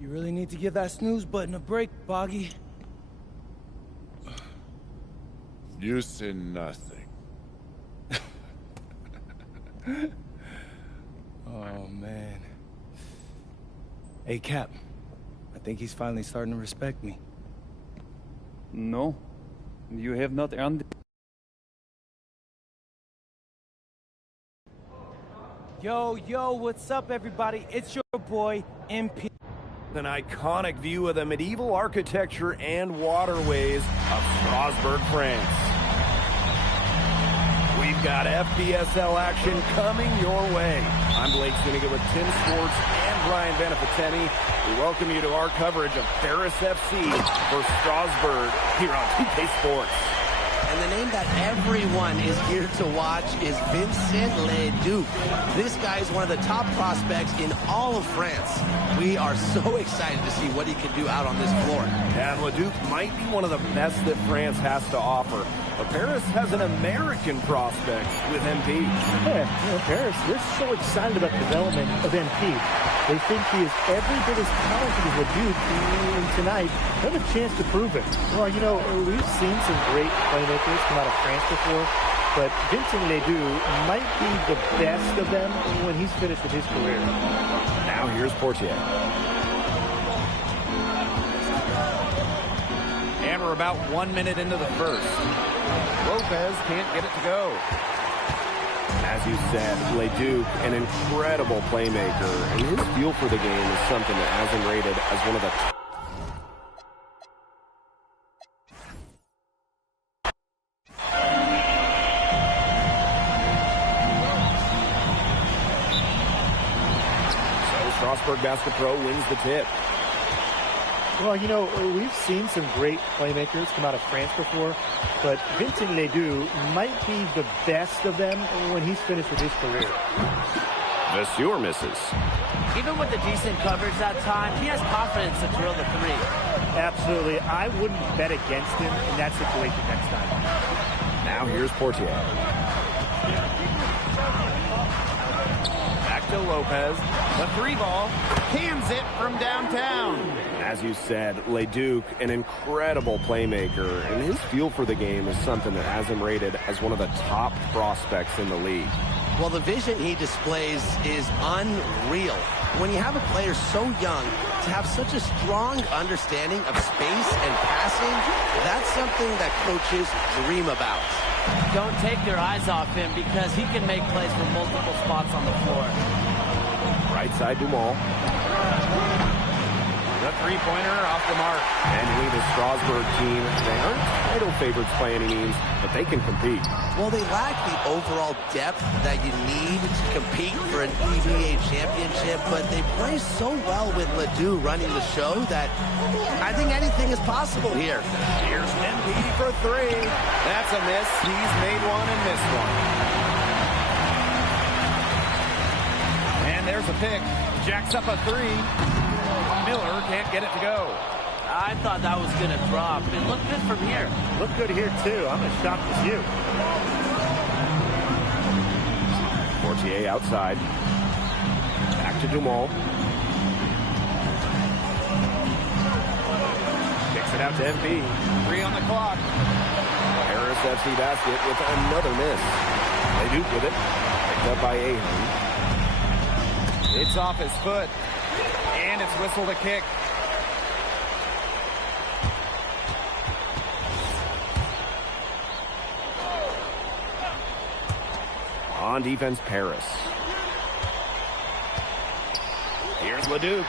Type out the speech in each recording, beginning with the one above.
You really need to give that snooze button a break, Boggy. You say nothing. Oh, man. Hey, Cap. I think he's finally starting to respect me. No, you have not earned it. Yo, what's up, everybody? It's your boy, MP. An iconic view of the medieval architecture and waterways of Strasbourg, France. We've got FBSL action coming your way. I'm Blake Zuniga with Tim Swartz and Brian Benefitemi. We welcome you to our coverage of Paris FC for Strasbourg here on 2K Sports. And the name that everyone is here to watch is Vincent Leduc. This guy is one of the top prospects in all of France. We are so excited to see what he can do out on this floor. And Leduc might be one of the best that France has to offer. But Paris has an American prospect with MP. Yeah, Paris, they're so excited about the development of MP. They think he is every bit as talented as Leduc, and tonight they have a chance to prove it. Well, we've seen some great playmakers come out of France before, but Vincent Leduc might be the best of them when he's finished with his career. Now here's Portier. And we're about 1 minute into the first. Lopez can't get it to go. As As you said, Leduc, an incredible playmaker, and his feel for the game is something that has him rated as one of the top. So Strasburg Basket Pro wins the tip. Well, you know, we've seen some great playmakers come out of France before, but Vincent Ledoux might be the best of them when he's finished with his career. Vasseur misses. Even with the decent coverage that time, he has confidence to drill the three. Absolutely. I wouldn't bet against him in that situation next time. Now here's Portier. Back to Lopez. The three ball. Cans it from downtown. As you said, Leduc, an incredible playmaker, and his feel for the game is something that has him rated as one of the top prospects in the league. Well, the vision he displays is unreal. When you have a player so young, to have such a strong understanding of space and passing, that's something that coaches dream about. Don't take your eyes off him because he can make plays from multiple spots on the floor. Right side Dumal. The three-pointer off the mark. And the Strasburg team, they aren't title favorites by any means, but they can compete. Well, they lack the overall depth that you need to compete for an EVA championship, but they play so well with Ledoux running the show that I think anything is possible here. Here's MP for three. That's a miss. He's made one and missed one. And there's a pick. Jacks up a three. Miller can't get it to go. I thought that was going to drop. It looked good from here. Looked good here, too. I'm as shocked as you. Portier outside. Back to Dumal. Kicks it out to MP. 3 on the clock. Harris FC basket with another miss. Leduc with it. Picked up by Ahern. It's off his foot. And it's whistled a kick. On defense, Paris. Here's Leduc.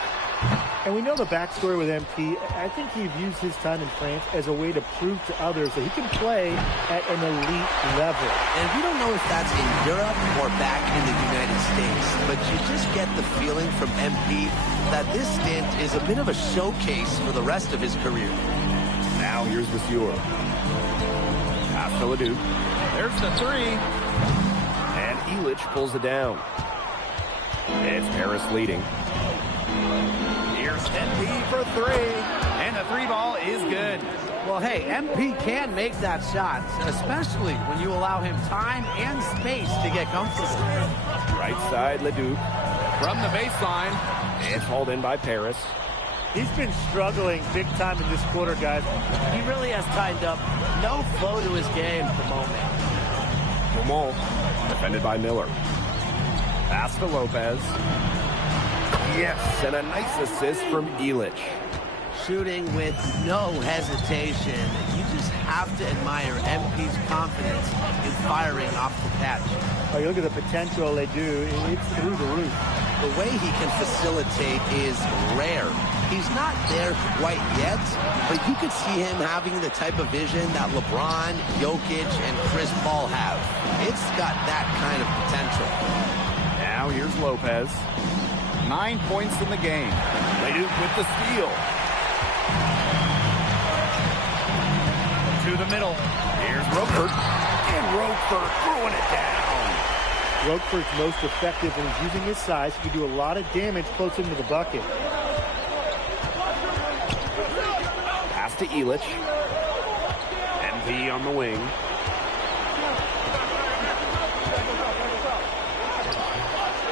And we know the backstory with MP. I think he views his time in France as a way to prove to others that he can play at an elite level. And we don't know if that's in Europe or back in the United States, but you just get the feeling from MP that this stint is a bit of a showcase for the rest of his career. Now here's Vasseur. Pass to Leduc. There's the three. And Elich pulls it down. It's Paris leading. Here's MP for three. And the three ball is good. Well, hey, MP can make that shot, especially when you allow him time and space to get comfortable. Right side, Leduc. From the baseline. It's hauled in by Paris. He's been struggling big time in this quarter, guys. He really has tightened up. No flow to his game at the moment. Dumal, defended by Miller. Pass to Lopez. Yes, and a nice assist from Elich. Shooting with no hesitation. You just have to admire MP's confidence in firing off the catch. Oh, you look at the potential they do, it's through the roof. The way he can facilitate is rare. He's not there quite yet, but you could see him having the type of vision that LeBron, Jokic, and Chris Paul have. It's got that kind of potential. Now here's Lopez. 9 points in the game. Leduc with the steal. To the middle. Here's Roquefort. And Roquefort throwing it down. Roquefort's most effective when he's using his size. He can do a lot of damage close into the bucket. Pass to Elich. MP on the wing.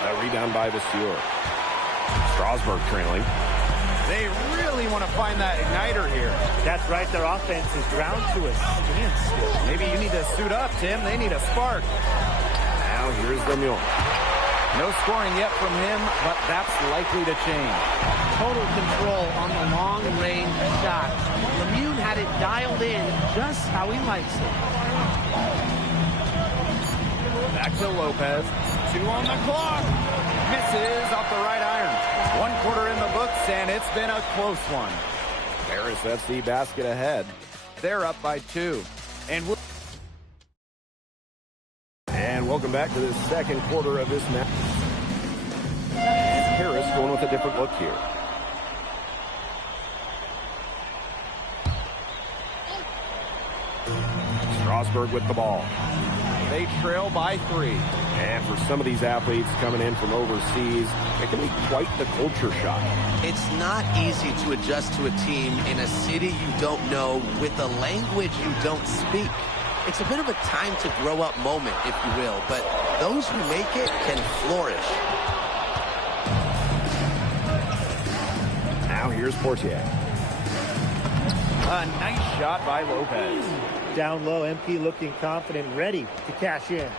A rebound by Vasseur. Strasburg trailing. They really want to find that igniter here. That's right. Their offense is ground to a standstill. Maybe you need to suit up, Tim. They need a spark. Now here's Lemieux. No scoring yet from him, but that's likely to change. Total control on the long-range shot. Lemieux had it dialed in just how he likes it. Back to Lopez. 2 on the clock. Misses off the right iron. 1 quarter in the books, and it's been a close one. Paris FC basket ahead. They're up by 2. And welcome back to the second quarter of this match. And Paris going with a different look here. Strasburg with the ball. They trail by 3. And for some of these athletes coming in from overseas, it can be quite the culture shock. It's not easy to adjust to a team in a city you don't know with a language you don't speak. It's a bit of a time to grow up moment, if you will, but those who make it can flourish. Now here's Portier. A nice shot by Lopez. Down low, MP looking confident, ready to cash in.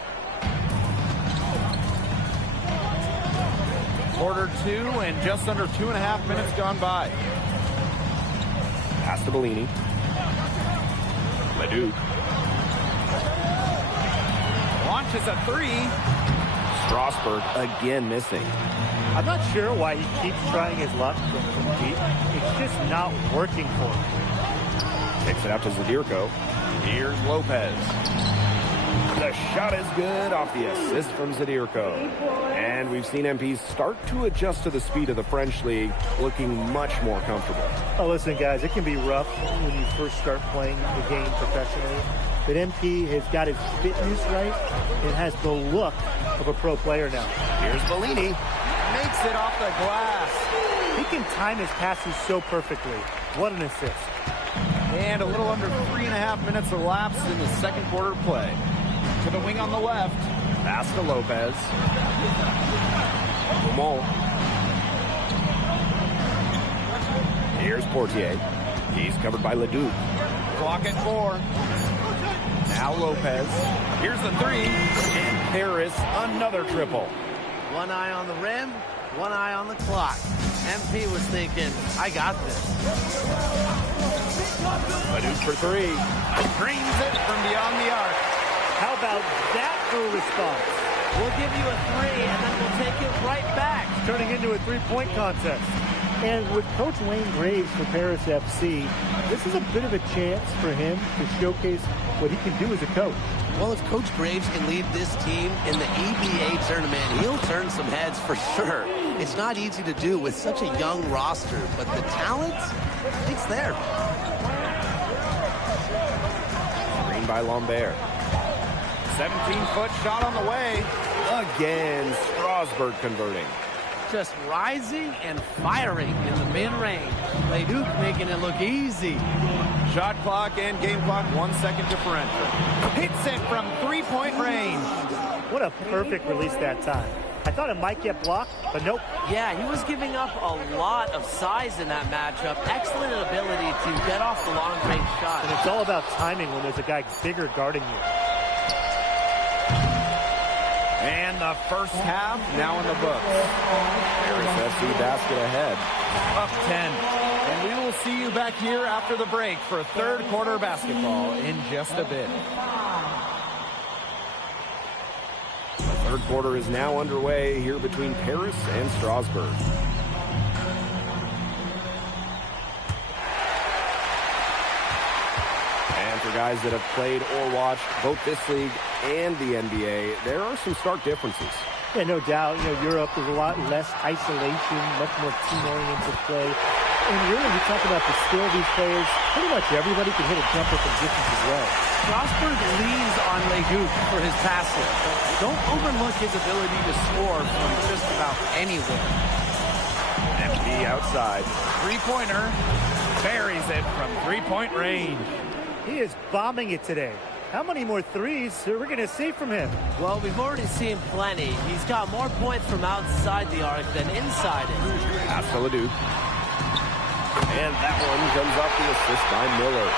Quarter 2 and just under 2.5 minutes gone by. Pass to Bellini. Leduc. Launches a 3. Strasburg again missing. I'm not sure why he keeps trying his luck from deep. It's just not working for him. Takes it out to Zadirko. Here's Lopez. The shot is good off the assist from Zadirko. And we've seen MPs start to adjust to the speed of the French league, looking much more comfortable. Oh, listen, guys, it can be rough when you first start playing the game professionally. But MP has got his fitness right and has the look of a pro player now. Here's Bellini. Makes it off the glass. He can time his passes so perfectly. What an assist. And a little under 3.5 minutes elapsed in the second quarter play. To the wing on the left. Pass to Lopez. Dumont. Here's Portier. He's covered by Leduc. Clock at 4. Now Lopez. Here's the 3. And Paris, another triple. One eye on the rim, one eye on the clock. MP was thinking, I got this. Leduc for 3. Drains it from beyond the arc. How about that for a response? We'll give you a 3, and then we'll take it right back. Turning into a three-point contest. And with Coach Wayne Graves for Paris FC, this is a bit of a chance for him to showcase what he can do as a coach. Well, if Coach Graves can lead this team in the EBA tournament, he'll turn some heads for sure. It's not easy to do with such a young roster, but the talent, it's there. Screen by Lambert. 17-foot shot on the way. Again, Strasburg converting. Just rising and firing in the mid-range. Leduc making it look easy. Shot clock and game clock 1 second differential. Hits it from 3-point range. What a perfect release that time. I thought it might get blocked, but nope. Yeah, he was giving up a lot of size in that matchup. Excellent ability to get off the long-range shot. And it's all about timing when there's a guy bigger guarding you. And the first half now in the books. Paris FC basket ahead. Up 10. And we will see you back here after the break for third quarter basketball in just a bit. The third quarter is now underway here between Paris and Strasburg. And for guys that have played or watched both this league and the NBA, there are some stark differences. Yeah, no doubt. You know, Europe, there's a lot less isolation, much more team-oriented play. And really, we talk about the skill of these players. Pretty much everybody can hit a jumper from distance as well. Strasburg leans on Leduc for his passing. Don't overlook his ability to score from just about anywhere. MP outside. Three-pointer. Buries it from three-point range. He is bombing it today. How many more threes are we going to see from him? Well, we've already seen plenty. He's got more points from outside the arc than inside it. Pass to Leduc. And that one comes off the assist by Miller.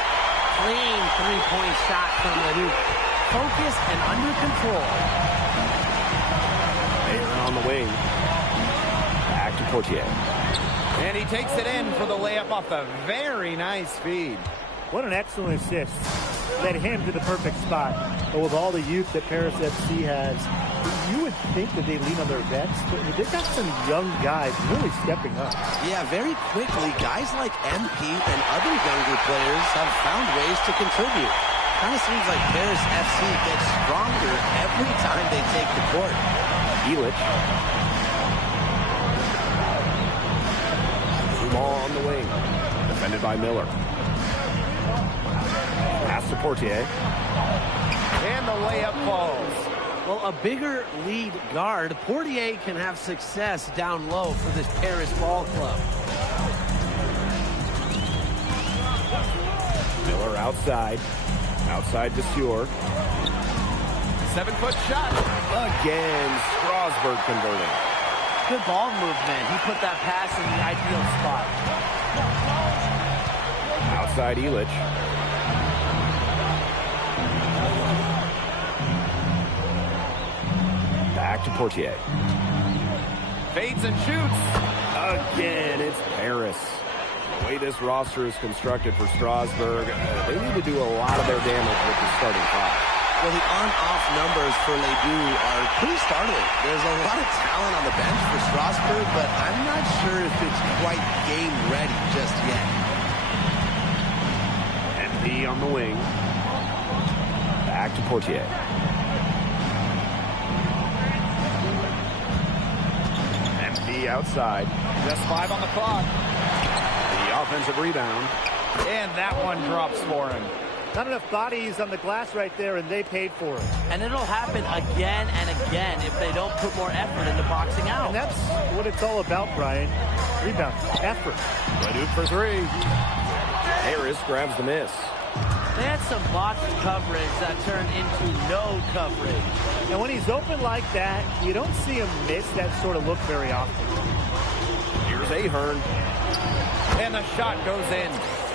Clean three-point shot from Leduc. Focused and under control. Mayer on the wing. Back to Portier. And he takes it in for the layup off the very nice feed. What an excellent assist. led him to the perfect spot. But with all the youth that Paris FC has, you would think that they lean on their vets, but they've got some young guys really stepping up. Yeah, very quickly, guys like MP and other younger players have found ways to contribute. Kind of seems like Paris FC gets stronger every time they take the court. Illich. Ball on the wing. Defended by Miller. Pass to Portier. And the layup falls. Well, a bigger lead guard, Portier can have success down low for this Paris ball club. Miller outside. Outside to Stewart. 7-foot shot. Again, Strasburg converting. Good ball movement. He put that pass in the ideal spot. Outside Illich. Back to Portier. Fades and shoots. Again, it's Paris. The way this roster is constructed for Strasburg, they need to do a lot of their damage with the starting five. Well, the on-off numbers for Ledoux are pretty startling. There's a lot of talent on the bench for Strasburg, but I'm not sure if it's quite game ready just yet. MP on the wing. Back to Portier. MP outside. Just 5 on the clock. The offensive rebound. And that one drops for him. Not enough bodies on the glass right there, and they paid for it. And it'll happen again and again if they don't put more effort into boxing out. And that's what it's all about, Brian. Rebound, effort. Ledoux for three. Harris grabs the miss. They had some box coverage that turned into no coverage. And when he's open like that, you don't see him miss that sort of look very often. Here's Ahern. And the shot goes in.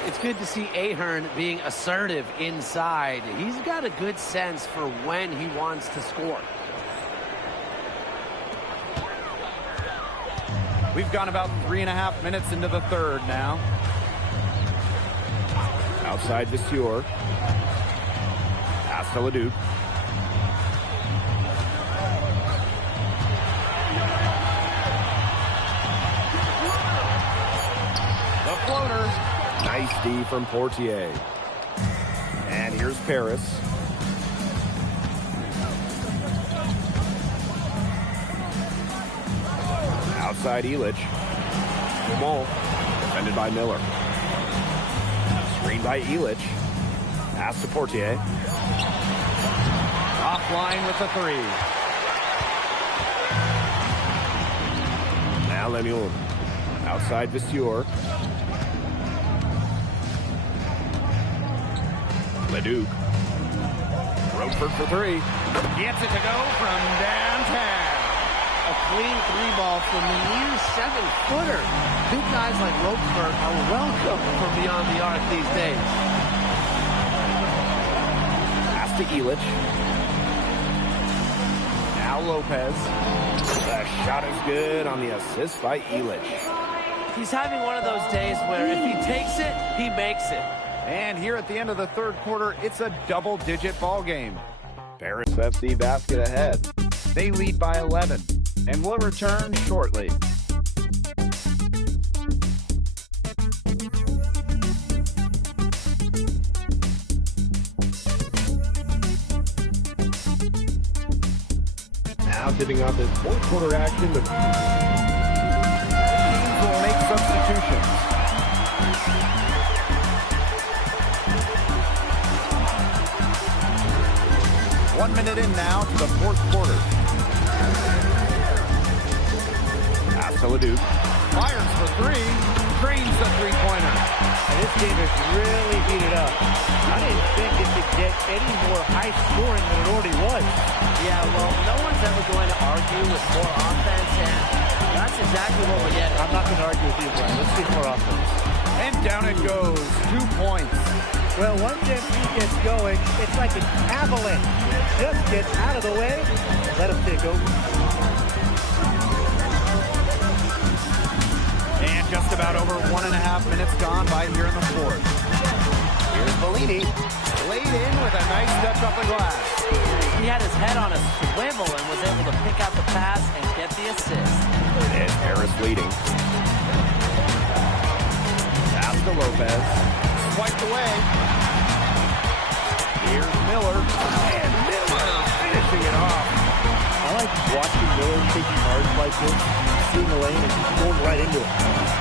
It's good to see Ahern being assertive inside. He's got a good sense for when he wants to score. We've gone about 3.5 minutes into the third now. Outside to Stewart. Pass to Ledoux. The floater. Nice D from Portier. And here's Paris. Outside Illich. Ball. Defended by Miller. Screen by Illich. Pass to Portier. Offline with the three. Now Lemuel. Outside Stewart. Ledoux. Roadford for three. Gets it to go from downtown. A clean three ball from the near 7-footer. Big guys like Roadford are welcome from beyond the arc these days. Pass to Illich. Now Lopez. The shot is good on the assist by Illich. He's having one of those days where if he takes it, he makes it. And here at the end of the third quarter, it's a double-digit ball game. Paris FC basket ahead. They lead by 11, and will return shortly. Now tipping off this fourth quarter action. The teams will make substitutions. One minute in now to the fourth quarter. Pass to Ledoux. Fires for three. Drains the three-pointer. And this game is really heated up. I didn't think it could get any more high scoring than it already was. Yeah, well, no one's ever going to argue with more offense, and that's exactly what we're getting. I'm not going to argue with you, Brian. Let's see more offense. And down it goes. 2 points. Well, once MP gets going, it's like an avalanche. Just get out of the way, let him take over. And just about over 1.5 minutes gone by here in the fourth. Here's Bellini. laid in with a nice touch off the glass. He had his head on a swivel and was able to pick out the pass and get the assist. And Harris leading. Pass to Lopez. Swiped away. Here's Miller. And Miller finishing it off. I like watching Miller taking cards like this, seeing the lane and going right into it.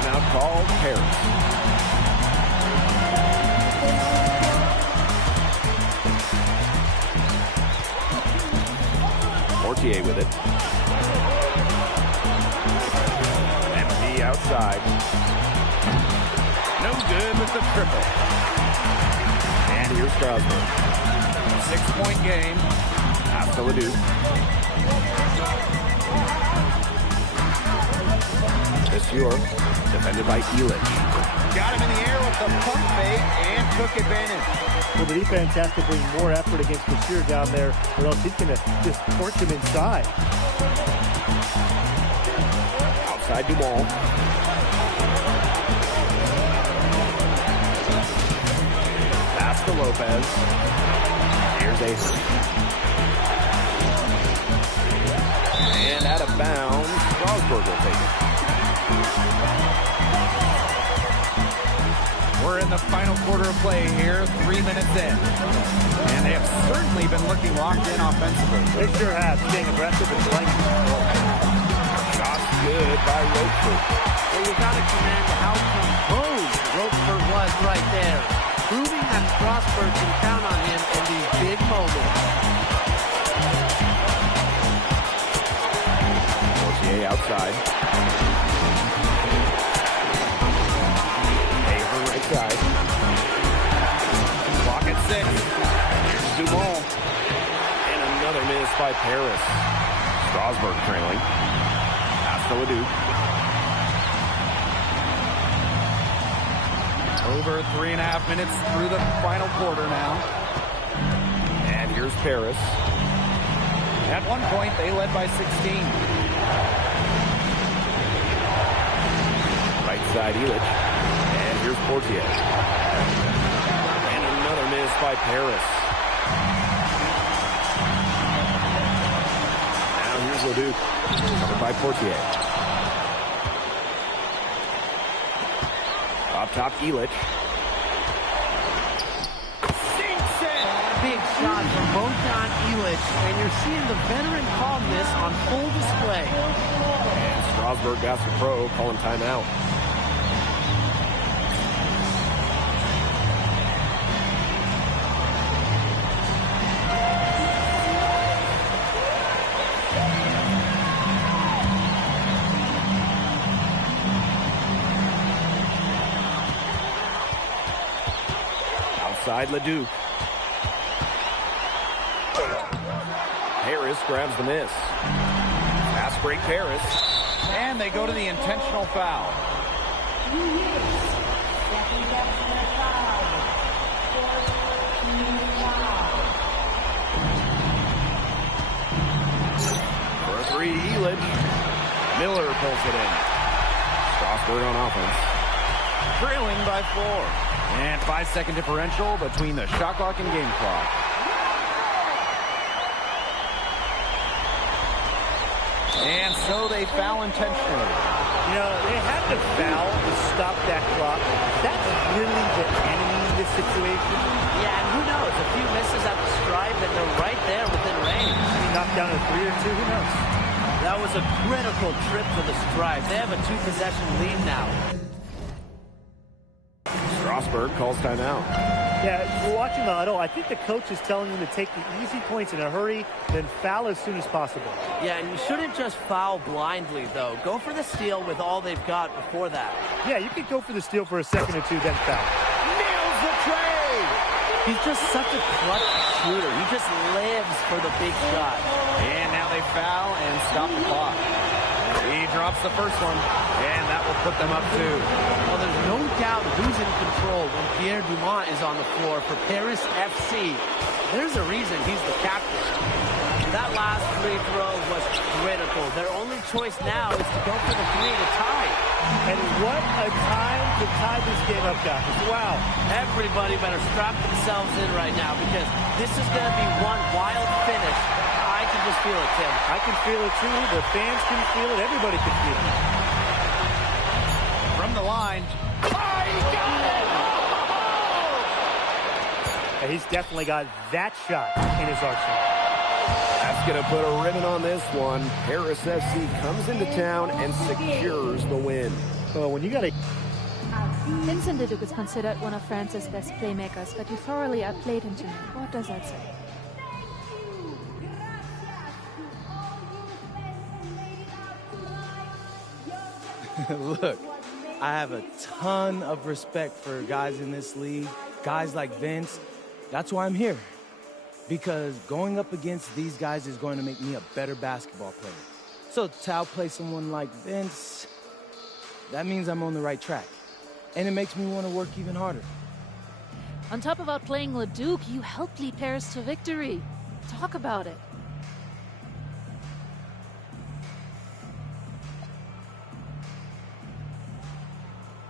Now called Harris. Portier with it. Empty outside. No good with the triple. And here's Strasburg. 6-point game. Pass to Ledoux. This York, defended by Elich. Got him in the air with the pump fake and took advantage. Well, the defense has to bring more effort against Bashir down there, or else he's going to just torch him inside. Outside Dumont. Pass to Lopez. Here's Acer. And out of bounds, Strasburg will take it. We're in the final quarter of play here, 3 minutes in. And they have certainly been looking locked in offensively. They sure have, staying aggressive and playing. Shots good by Rochford. Well, you got to commend how composed Rochford was right there, proving that Strasburg can count on him in these big moments. Portier outside. Side. Clock at 6. Here's Dumont. And another miss by Paris. Strasburg trailing. Pass to Ledoux. Over 3.5 minutes through the final quarter now. And here's Paris. At one point, they led by 16. Right side, Elich. Here's Portier. And another miss by Paris. Now here's Ledoux. Covered by Portier. Up top, Elich. Sinks it! Big shot from Bogdan Elich, and you're seeing the veteran calmness on full display. And Strasburg got the pro, calling timeout. Outside Ledoux. Harris grabs the miss. Pass break Harris. And they go to the intentional foul. For a 3, Elich. Miller pulls it in. Strasburg on offense. Trailing by 4. And 5-second differential between the shot clock and game clock. And so they foul intentionally. You know, they had to foul to stop that clock. That's really the enemy in this situation. Yeah, and who knows? A few misses at the stripe, and they're right there within range. He knocked down a 3 or 2, who knows? That was a critical trip to the stripe. They have a 2-possession lead now. Strasburg calls timeout. Yeah, we're watching the huddle. I think the coach is telling them to take the easy points in a hurry, then foul as soon as possible. Yeah, and you shouldn't just foul blindly, though. Go for the steal with all they've got before that. Yeah, you could go for the steal for a second or two, then foul. Nails the trade! He's just such a clutch shooter. He just lives for the big shot. And now they foul and stop the clock. He drops the first one, and that will put them up 2. Well, there's no doubt who's in control when Pierre Dumont is on the floor for Paris FC. There's a reason he's the captain. That last free throw was critical. Their only choice now is to go for the three to tie. And what a time to tie this game up, guys. Wow. Everybody better strap themselves in right now because this is going to be one wild finish. I can just feel it, Tim. I can feel it, too. The fans can feel it. Everybody can feel it. From the line. Oh, he got it! And he's definitely got that shot in his arsenal. That's going to put a ribbon on this one. Paris FC comes into town and secures the win. Well, when you got a... Vincent Leduc is considered one of France's best playmakers, but you thoroughly outplayed him tonight. What does that say? Look, I have a ton of respect for guys in this league, guys like Vince. That's why I'm here. Because going up against these guys is going to make me a better basketball player. So to outplay someone like Vince, that means I'm on the right track. And it makes me want to work even harder. On top of outplaying Leduc, you helped lead Paris to victory. Talk about it.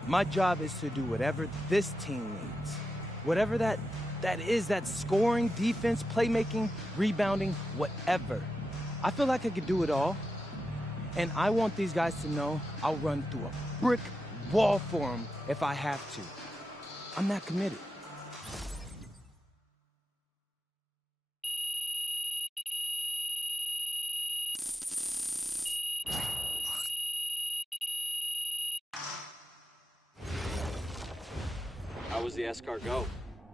My job is to do whatever this team needs. Whatever that is, that scoring, defense, playmaking, rebounding, whatever. I feel like I could do it all. And I want these guys to know I'll run through a brick wall for them if I have to. I'm that committed. How was the escargot?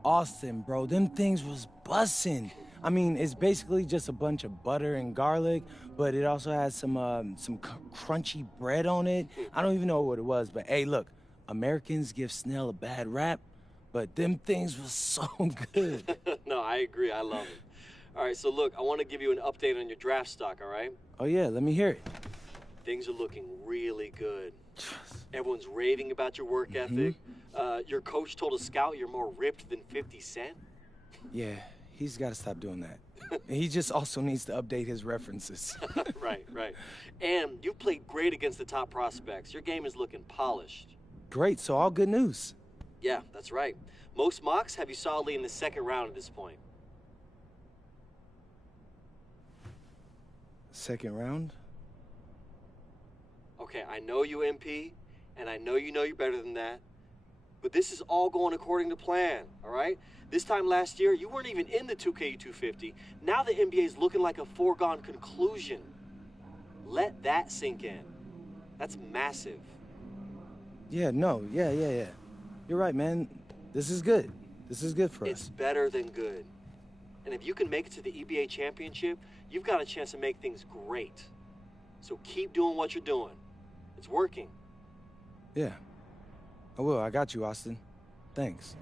Awesome, bro. Them things was bussin'. I mean, it's basically just a bunch of butter and garlic, but it also has some crunchy bread on it. I don't even know what it was, but hey, look, Americans give Snell a bad rap, but them things was so good. No, I agree. I love it. All right, so look, I want to give you an update on your draft stock, all right? Oh yeah, let me hear it. Things are looking really good. Everyone's raving about your work ethic. Your coach told a scout you're more ripped than 50 Cent. Yeah, he's got to stop doing that. And he just also needs to update his references. Right. And you've played great against the top prospects. Your game is looking polished. Great, so all good news. Yeah, that's right. Most mocks have you solidly in the second round at this point. Second round? Okay, I know you MP, and I know you're better than that. But this is all going according to plan, all right? This time last year, you weren't even in the 2K250. Now the NBA is looking like a foregone conclusion. Let that sink in. That's massive. Yeah. You're right, man. This is good. This is good for us. It's better than good. And if you can make it to the EBA championship, you've got a chance to make things great. So keep doing what you're doing. It's working. Yeah. I will. I got you, Austin. Thanks.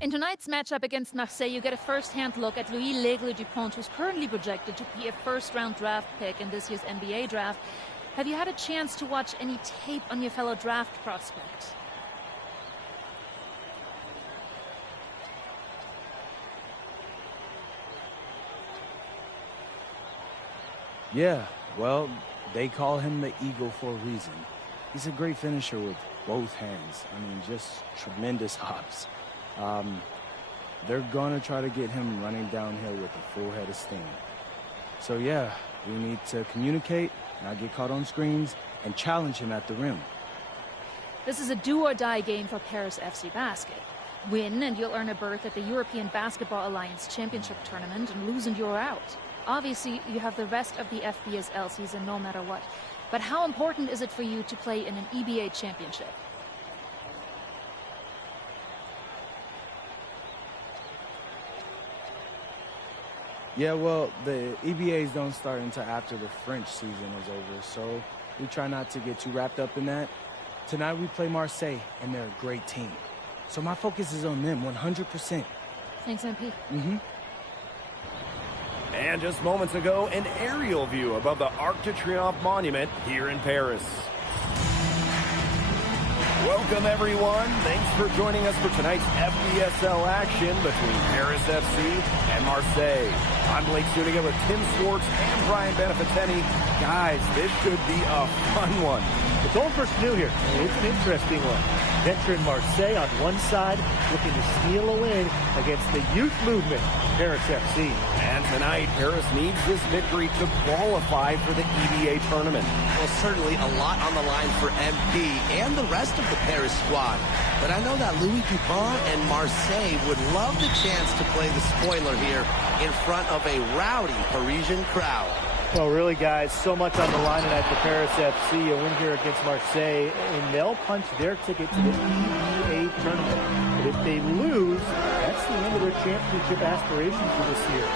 In tonight's matchup against Marseille, you get a first-hand look at Louis L'Aigle-Dupont, who's currently projected to be a first-round draft pick in this year's NBA draft. Have you had a chance to watch any tape on your fellow draft prospect? Yeah, well, they call him the Eagle for a reason. He's a great finisher with both hands. I mean, just tremendous hops. They're going to try to get him running downhill with a full head of steam. So, yeah, we need to communicate, not get caught on screens, and challenge him at the rim. This is a do-or-die game for Paris FC Basket. Win, and you'll earn a berth at the European Basketball Alliance Championship Tournament, and lose and you're out. Obviously, you have the rest of the FBSL season no matter what. But how important is it for you to play in an EBA championship? Yeah, well, the EBAs don't start until after the French season is over, so we try not to get too wrapped up in that. Tonight we play Marseille, and they're a great team. So my focus is on them 100%. Thanks, MP. And just moments ago, an aerial view above the Arc de Triomphe monument here in Paris. Welcome, everyone. Thanks for joining us for tonight's FBSL action between Paris FC and Marseille. I'm Blake Zuniga with Tim Swartz and Brian Benefiteni. Guys, this should be a fun one. It's old versus new here. It's an interesting one. Veteran Marseille on one side, looking to steal a win against the youth movement, Paris FC. And tonight, Paris needs this victory to qualify for the EBA tournament. Well, certainly a lot on the line for MP and the rest of the Paris squad. But I know that Louis Dupont and Marseille would love the chance to play the spoiler here in front of a rowdy Parisian crowd. Well, really, guys, so much on the line tonight for Paris FC. A win here against Marseille, and they'll punch their ticket to the EBA tournament. But if they lose, that's the end of their championship aspirations for this year.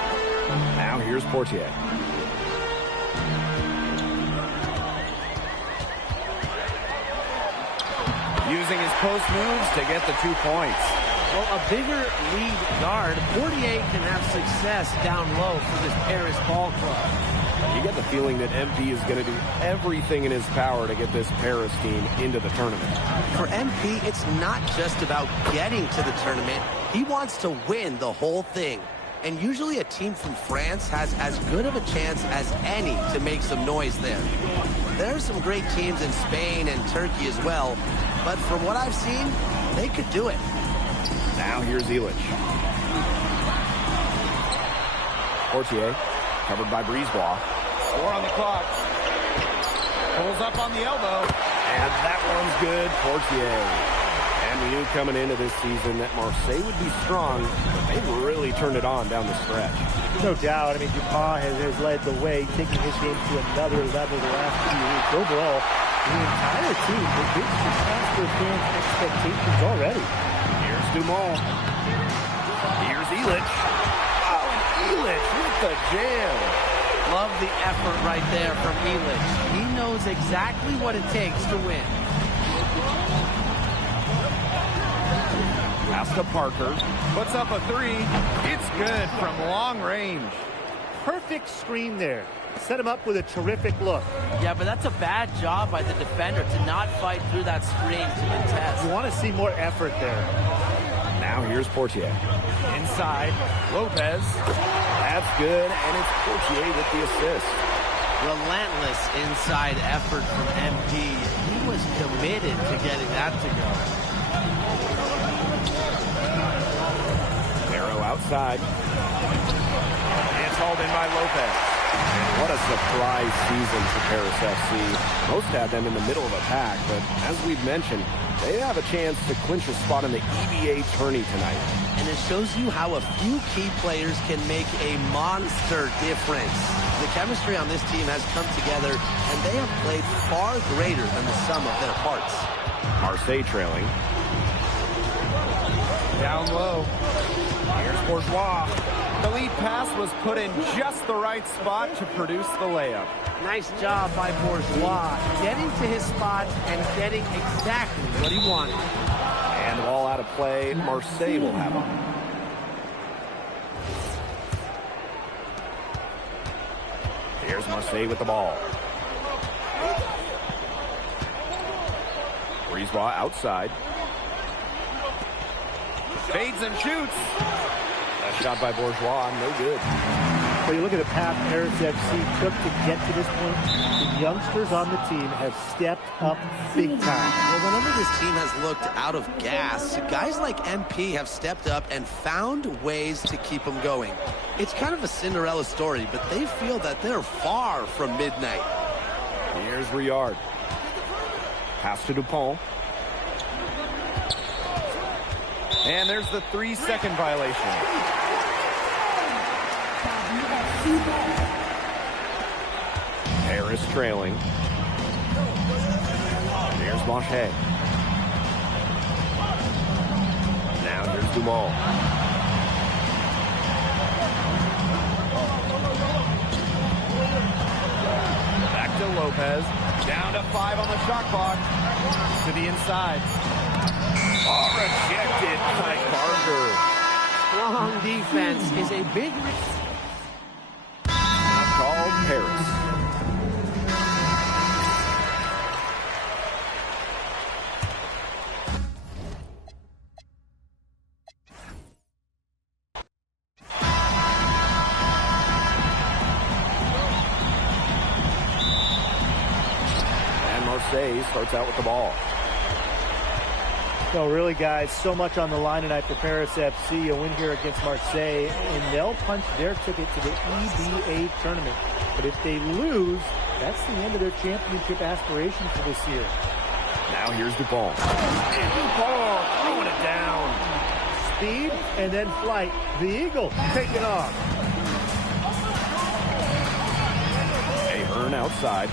Now here's Portier. Using his post moves to get the 2 points. Well, a bigger lead guard, Portier can have success down low for this Paris ball club. You get the feeling that MP is going to do everything in his power to get this Paris team into the tournament. For MP, it's not just about getting to the tournament. He wants to win the whole thing. And usually a team from France has as good of a chance as any to make some noise there. There are some great teams in Spain and Turkey as well, but from what I've seen, they could do it. Now here's Illich. Portier, covered by Brisebois. 4 on the clock. Pulls up on the elbow. And that one's good, Portier. And we knew coming into this season that Marseille would be strong, but they've really turned it on down the stretch. No doubt. I mean, Dupont has led the way, taking his game to another level the last few weeks. Overall, the entire team, they've surpassed their fans' expectations already. Here's Dumont. Here's Illich. Oh, and Illich with the jam. Love the effort right there from Illich. He knows exactly what it takes to win. Pass to Parker. Puts up a 3. It's good from long range. Perfect screen there. Set him up with a terrific look. Yeah, but that's a bad job by the defender to not fight through that screen to contest. You want to see more effort there. Now here's Portier. Inside, Lopez. That's good, and it's Portier with the assist. Relentless inside effort from MP. He was committed to getting that to go. Barrow outside. It's hauled in by Lopez. And what a surprise season for Paris FC. Most had them in the middle of a pack, but as we've mentioned, they have a chance to clinch a spot in the EBA tourney tonight. And it shows you how a few key players can make a monster difference. The chemistry on this team has come together, and they have played far greater than the sum of their parts. Marseille trailing. Down low. Here's Bourgeois. The lead pass was put in just the right spot to produce the layup. Nice job by Bourgeois, getting to his spot and getting exactly what he wanted. And Ball out of play. Marseille will have it. Here's Marseille with the ball. Brisebois outside. Fades and shoots. A shot by Bourgeois, no good. Well, you look at the path Paris FC took to get to this point. The youngsters on the team have stepped up big time. Well, whenever this team has looked out of gas, guys like MP have stepped up and found ways to keep them going. It's kind of a Cinderella story, but they feel that they're far from midnight. Here's Riard. Pass to Dupont. And there's the 3-second violation. Paris trailing. Here's Blanchet. Now here's Dumont. Back to Lopez. Down to 5 on the shot clock. To the inside. Oh, rejected by Parker. Strong defense is a big... Called Paris. And Marseille starts out with the ball. No, really, guys, so much on the line tonight for Paris FC. A win here against Marseille, and they'll punch their ticket to the EBA tournament. But if they lose, that's the end of their championship aspirations for this year. Now here's Dupont. And Dupont throwing it down. Speed and then flight. The Eagle taking off. Ahern outside.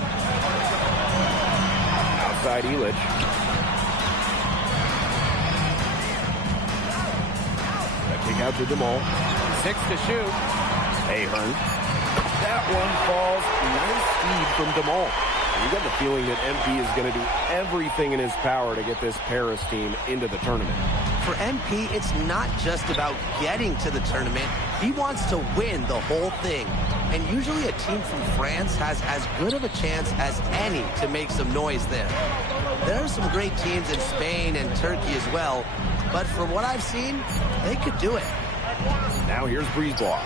Outside Illich. Kick out to Dumont. 6 to shoot. Ahern. That one falls. Nice speed from Dumont. You got the feeling that MP is going to do everything in his power to get this Paris team into the tournament. For MP, it's not just about getting to the tournament. He wants to win the whole thing. And usually a team from France has as good of a chance as any to make some noise there. There are some great teams in Spain and Turkey as well. But from what I've seen, they could do it. Now here's Brisebois.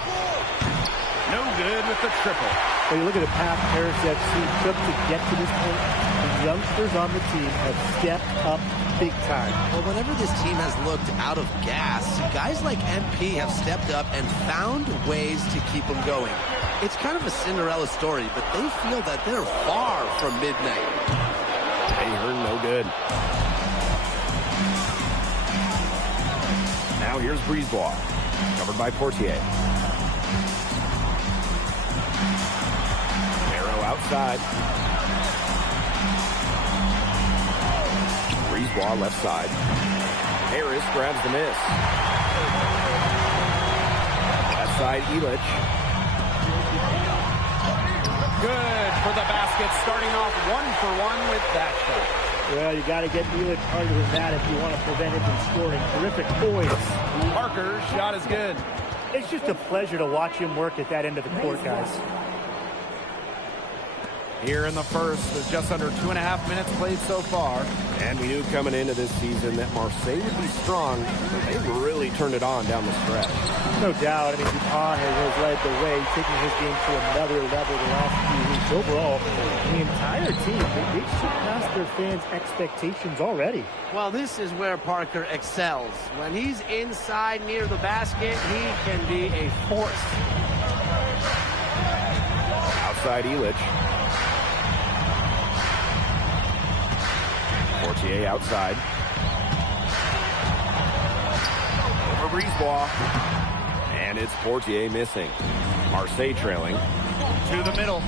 No good with the triple. When you look at the path Paris FC took to get to this point, the youngsters on the team have stepped up big time. Well, whenever this team has looked out of gas, guys like MP have stepped up and found ways to keep them going. It's kind of a Cinderella story, but they feel that they're far from midnight. Ahern, no good. Now here's Brisebois, covered by Portier. Arrow outside. Brisebois left side. Harris grabs the miss. Left side, Illich. Good for the basket, starting off 1-for-1 with that shot. Well, you got to get Illich harder than that if you want to prevent him from scoring. Terrific poise. Parker's shot is good. It's just a pleasure to watch him work at that end of the court, guys. Here in the first, with just under 2.5 minutes played so far. And we knew coming into this season that Marseille would be strong, but they've really turned it on down the stretch. No doubt. I mean, Dupont has led the way, taking his game to another level the last few weeks. Overall, the entire team, they've surpassed their fans' expectations already. Well, this is where Parker excels. When he's inside near the basket, he can be a force. Outside Illich. Portier outside. Over Brisebois. And it's Portier missing. Marseille trailing. To the middle.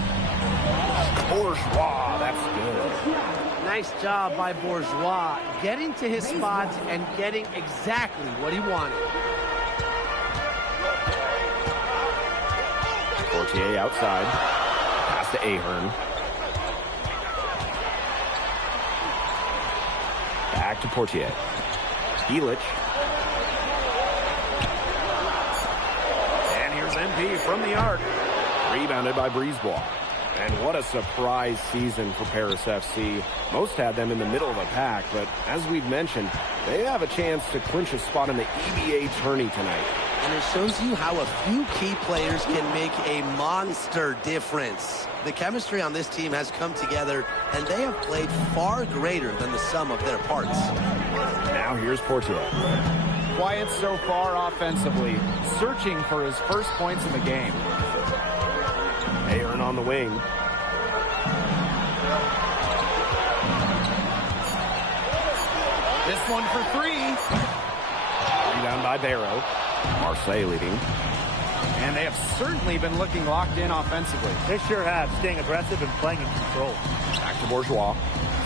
Bourgeois, that's good. Nice job by Bourgeois, getting to his spot and getting exactly what he wanted. Portier outside. Pass to Ahern. Back to Portier. Elich. And here's MP from the arc. Rebounded by Brisebois. And what a surprise season for Paris FC. Most had them in the middle of the pack, but as we've mentioned, they have a chance to clinch a spot in the EBA tourney tonight. And it shows you how a few key players can make a monster difference. The chemistry on this team has come together, and they have played far greater than the sum of their parts. Now here's Portier. Quiet so far offensively, searching for his first points in the game. Aaron on the wing. This one for three. Rebound by Barrow. Marseille leading. And they have certainly been looking locked in offensively. They sure have, staying aggressive and playing in control. Back to Bourgeois.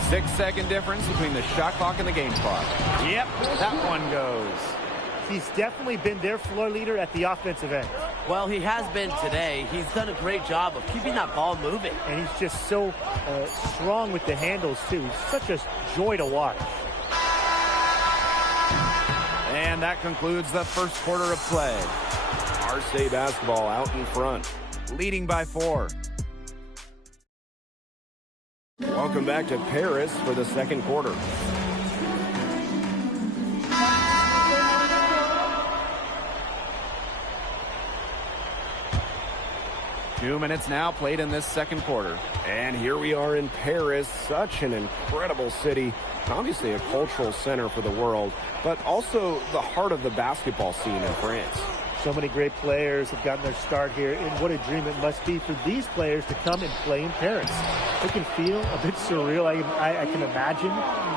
6-second difference between the shot clock and the game clock. Yep, that one goes. He's definitely been their floor leader at the offensive end. Well, he has been today. He's done a great job of keeping that ball moving. And he's just so strong with the handles, too. He's such a joy to watch. And that concludes the first quarter of play. Marseille basketball out in front. Leading by 4. Welcome back to Paris for the second quarter. Two minutes now played in this second quarter. And here we are in Paris, such an incredible city. Obviously a cultural center for the world, but also the heart of the basketball scene in France. So many great players have gotten their start here, and what a dream it must be for these players to come and play in Paris. It can feel a bit surreal, I can imagine,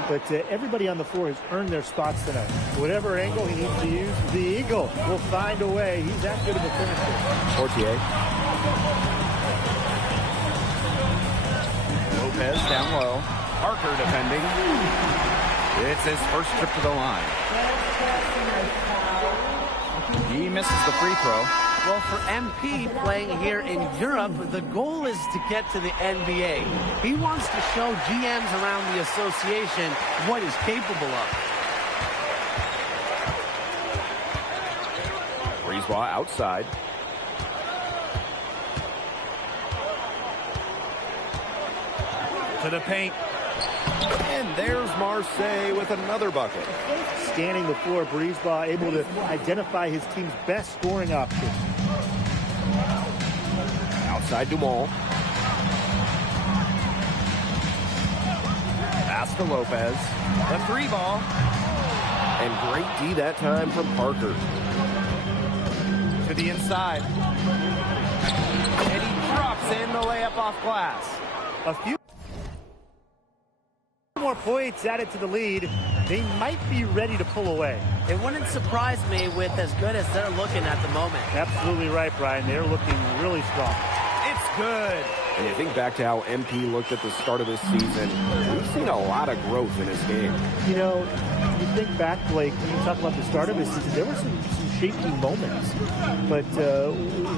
but everybody on the floor has earned their spots tonight. Whatever angle he needs to use, the Eagle will find a way. He's that good of a finisher. Portier. Lopez down low. Parker defending. It's his first trip to the line. He misses the free throw. Well, for MP playing here in Europe, the goal is to get to the NBA. He wants to show GMs around the association what he's capable of. Brisebois outside. To the paint. And there's Marseille with another bucket. Scanning the floor, Brisebois able to identify his team's best scoring option. Outside Dumont. Pass to Lopez. The 3 ball. And great D that time from Parker. To the inside. And he drops in the layup off glass. A few more points added to the lead. They might be ready to pull away. It wouldn't surprise me with as good as they're looking at the moment. Absolutely right, Brian. They're looking really strong. It's good. And you think back to how MP looked at the start of this season, we've seen a lot of growth in his game. You know, you think back, Blake, when you talk about the start of his season, there were some shaky moments. But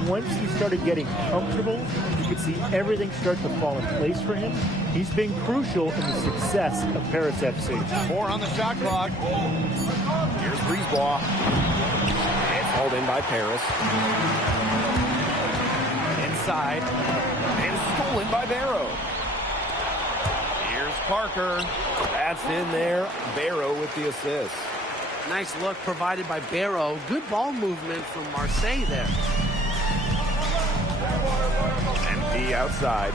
once he started getting comfortable, you could see everything start to fall in place for him. He's been crucial in the success of Paris FC. 4 on the shot clock. Here's Brisebois. It's hauled in by Paris. Inside. And stolen by Barrow. Here's Parker. That's in there. Barrow with the assist. Nice look provided by Barrow. Good ball movement from Marseille there. MP outside.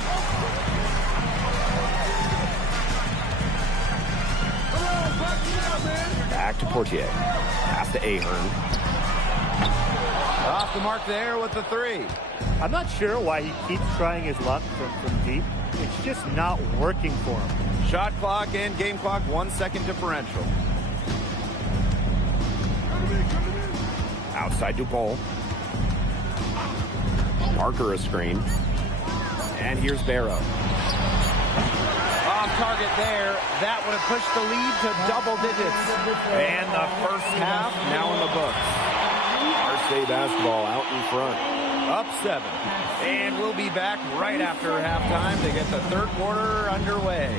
Back to Portier. Pass to Ahern. Off the mark there with the 3. I'm not sure why he keeps trying his luck from deep. It's just not working for him. Shot clock and game clock 1 second differential. Outside Dupont. Parker a screen. And here's Barrow. Off target there. That would have pushed the lead to double digits. And the first half now in the books. Marseille basketball out in front. Up 7. And we'll be back right after halftime to get the third quarter underway.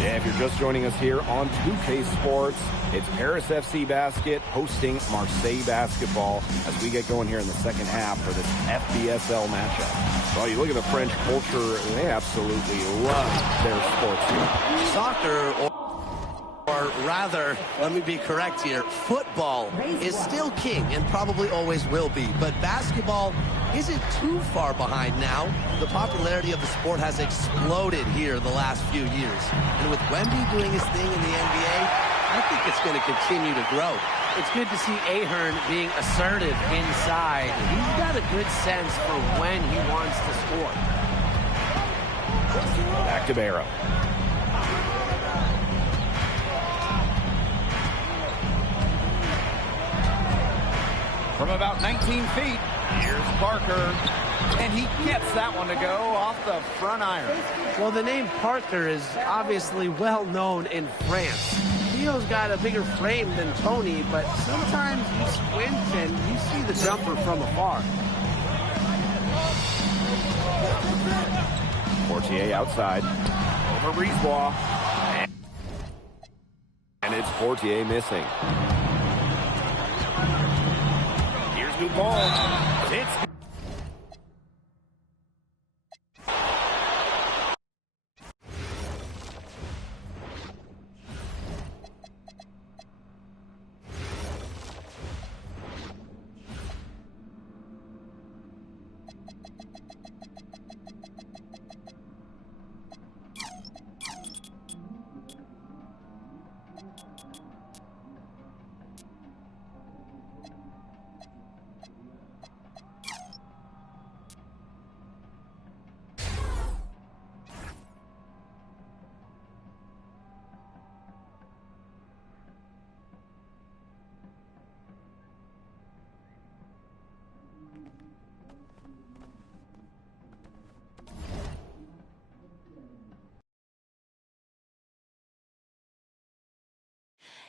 Yeah, if you're just joining us here on 2K Sports, it's Paris FC Basket hosting Marseille Basketball as we get going here in the second half for this FBSL matchup. Well, you look at the French culture, they absolutely love their sports here. Soccer, or rather, let me be correct here, football is still king and probably always will be. But basketball isn't too far behind now. The popularity of the sport has exploded here the last few years. And with Wemby doing his thing in the NBA, I think it's going to continue to grow. It's good to see Ahern being assertive inside. He's got a good sense for when he wants to score. Back to Barrow. From about 19 feet, here's Parker. And he gets that one to go off the front iron. Well, the name Parker is obviously well known in France. Theo's got a bigger frame than Tony, but sometimes you squint and you see the jumper from afar. Portier outside. Over Brisebois. And it's Portier missing. Here's Dupont. It's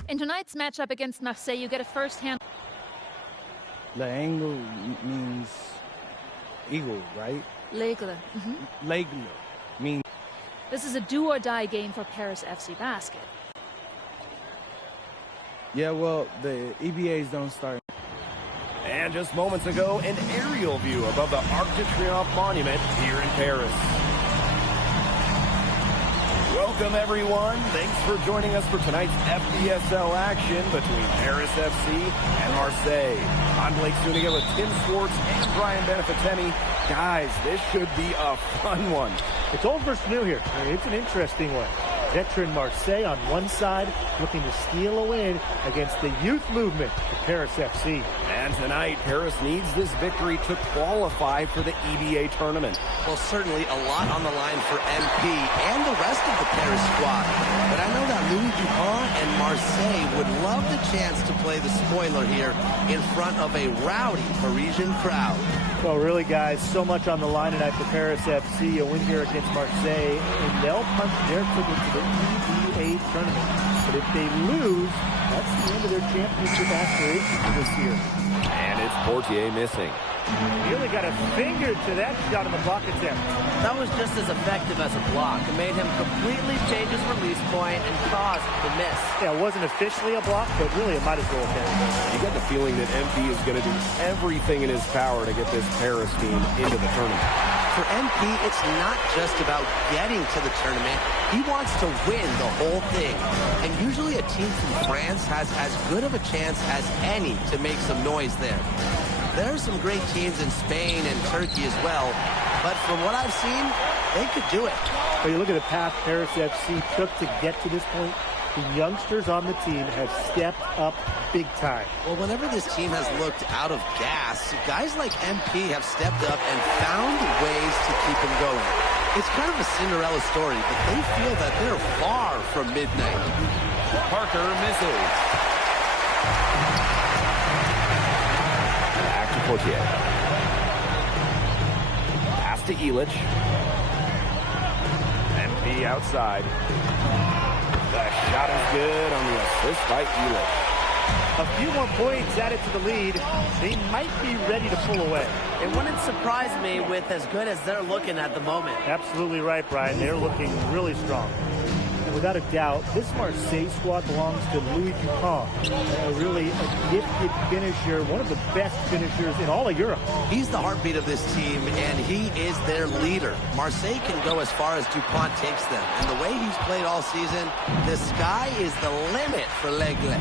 In tonight's matchup against Marseille, you get a first-hand... L'Aigle means eagle, right? L'Aigle. L'Aigle means... This is a do-or-die game for Paris FC Basket. Yeah, well, the EBAs don't start. And just moments ago, an aerial view above the Arc de Triomphe monument here in Paris. Welcome, everyone. Thanks for joining us for tonight's FBSL action between Paris FC and Marseille. I'm Blake Zuniga with Tim Swartz and Brian Benefitemi. Guys, this should be a fun one. It's old versus new here. It's an interesting one. Veteran Marseille on one side looking to steal a win against the youth movement of Paris FC. And tonight, Paris needs this victory to qualify for the EBA tournament. Well, certainly a lot on the line for MP and the rest of the Paris squad. But I know that Louis Dupont and Marseille would love the chance to play the spoiler here in front of a rowdy Parisian crowd. Well, really, guys, so much on the line tonight for Paris FC. A win here against Marseille, and they'll punch their ticket to the EBA tournament. But if they lose, that's the end of their championship aspirations this year. And it's Portier missing. He only got a finger to that shot on the block attempt. That was just as effective as a block. It made him completely change his release point and caused the miss. Yeah, it wasn't officially a block, but really it might as well have been. You got the feeling that MP is going to do everything in his power to get this Paris team into the tournament. For MP, it's not just about getting to the tournament. He wants to win the whole thing. And usually a team from France has as good of a chance as any to make some noise there. There are some great teams in Spain and Turkey as well, but from what I've seen, they could do it. Well, you look at the path Paris FC took to get to this point. The youngsters on the team have stepped up big time. Well, whenever this team has looked out of gas, guys like MP have stepped up and found ways to keep them going. It's kind of a Cinderella story, but they feel that they're far from midnight. Parker misses. Portier. Pass to Illich. MP outside. The shot is good on the assist by Illich. A few more points added to the lead. They might be ready to pull away. It wouldn't surprise me with as good as they're looking at the moment. Absolutely right, Brian. They're looking really strong. without a doubt, this Marseille squad belongs to Louis Dupont. Really a gifted finisher, one of the best finishers in all of Europe. He's the heartbeat of this team, and he is their leader. Marseille can go as far as Dupont takes them. And the way he's played all season, the sky is the limit for L'Aigle.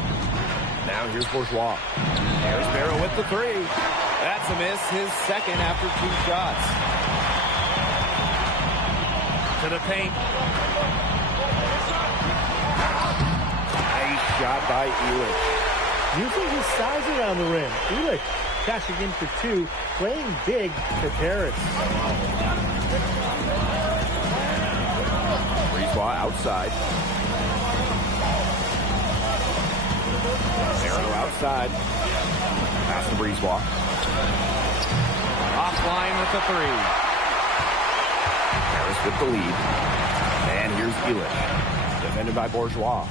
Now here's Bourgeois. There's Barrow with the three. That's a miss, his second after 2 shots. To the paint. Nice shot by Elich. Using his size around the rim. Elich cashing in for 2, playing big for Paris. Brisebois outside. Barrow outside. Pass to Brisebois. Offline with the 3. Paris with the lead. And here's Elich. Defended by Bourgeois.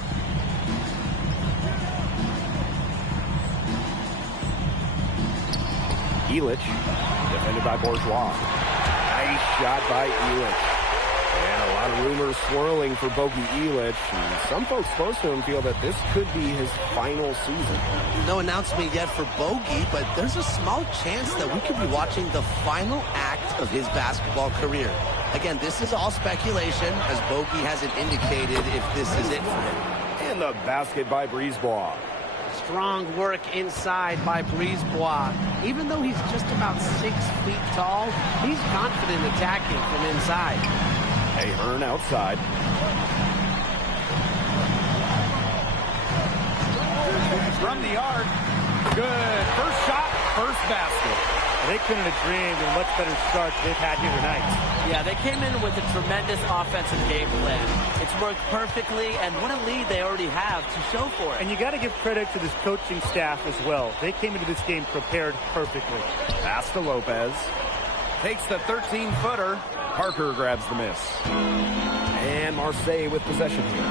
Elich. Defended by Bourgeois. Nice shot by Elich. And a lot of rumors swirling for Bogey Elich. And some folks close to him feel that this could be his final season. No announcement yet for Bogey, but there's a small chance that we could be watching the final act of his basketball career. Again, this is all speculation, as Bogey hasn't indicated if this is it for him. And the basket by Brisebois. Strong work inside by Brisebois. Even though he's just about 6 feet tall, he's confident attacking from inside. Ahern outside. From the arc. Good. First shot, first basket. They couldn't have dreamed of a much better start they've had here tonight. Yeah, they came in with a tremendous offensive game plan. It's worked perfectly, and what a lead they already have to show for it. And you got to give credit to this coaching staff as well. They came into this game prepared perfectly. Pass to Lopez. Takes the 13-footer. Parker grabs the miss. And Marseille with possession here.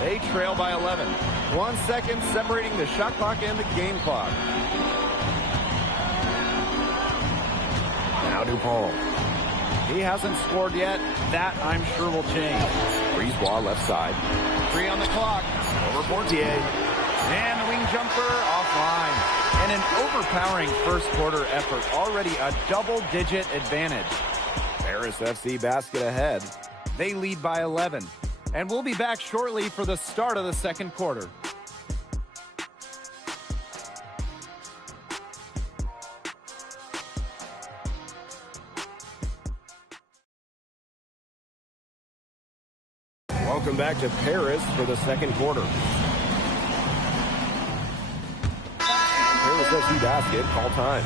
They trail by 11. 1 second separating the shot clock and the game clock. Now Dupont. He hasn't scored yet. That, I'm sure, will change. Brisebois left side. 3 on the clock. Over Portier. And the wing jumper offline. And an overpowering first quarter effort. Already a double-digit advantage. Paris FC basket ahead. They lead by 11. And we'll be back shortly for the start of the second quarter. Welcome back to Paris for the second quarter. Paris FC basket, call time.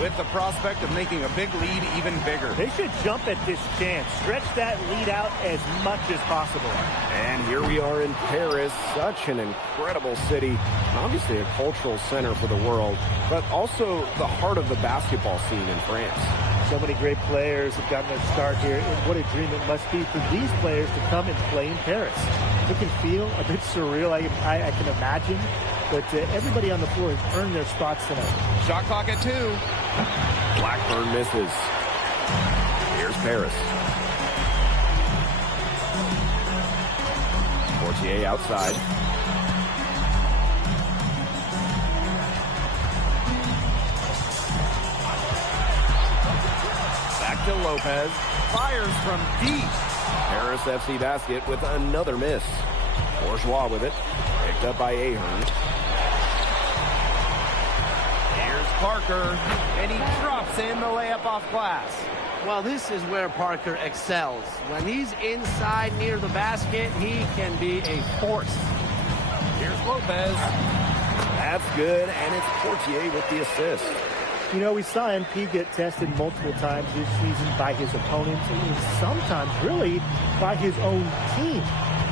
With the prospect of making a big lead even bigger. They should jump at this chance. Stretch that lead out as much as possible. And here we are in Paris, such an incredible city. Obviously a cultural center for the world, but also the heart of the basketball scene in France. So many great players have gotten their start here, and what a dream it must be for these players to come and play in Paris. It can feel a bit surreal, I can imagine, but everybody on the floor has earned their spots tonight. Shot clock at 2. Blackburn misses. Here's Paris. Portier outside. Back to Lopez. Fires from deep. Paris FC basket with another miss. Bourgeois with it. Picked up by Ahern. Parker, and he drops in the layup off glass. Well, this is where Parker excels. When he's inside near the basket, he can be a force. Here's Lopez. That's good, and it's Portier with the assist. You know, we saw MP get tested multiple times this season by his opponents, and sometimes really by his own team.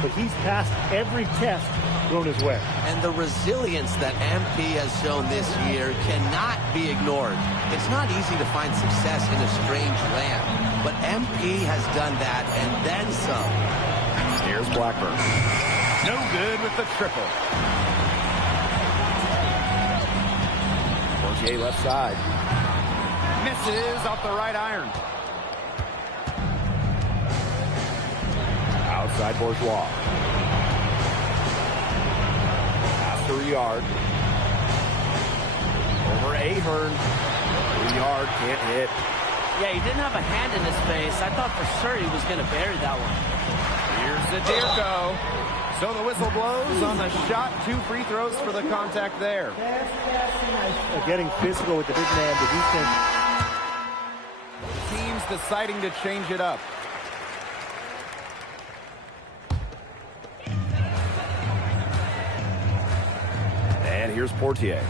But he's passed every test thrown his way. And the resilience that MP has shown this year cannot be ignored. It's not easy to find success in a strange land, but MP has done that and then some. Here's Blackburn. No good with the triple. Portier left side. Misses off the right iron. Outside Bourgeois. Pass to Riyard. Over Ahern. Riyard can't hit. Yeah, he didn't have a hand in his face. I thought for sure he was going to bury that one. Here's the Dirko. So the whistle blows on the shot. 2 free throws for the contact there. Getting physical with the big man, the defense. Teams deciding to change it up. And here's Portier.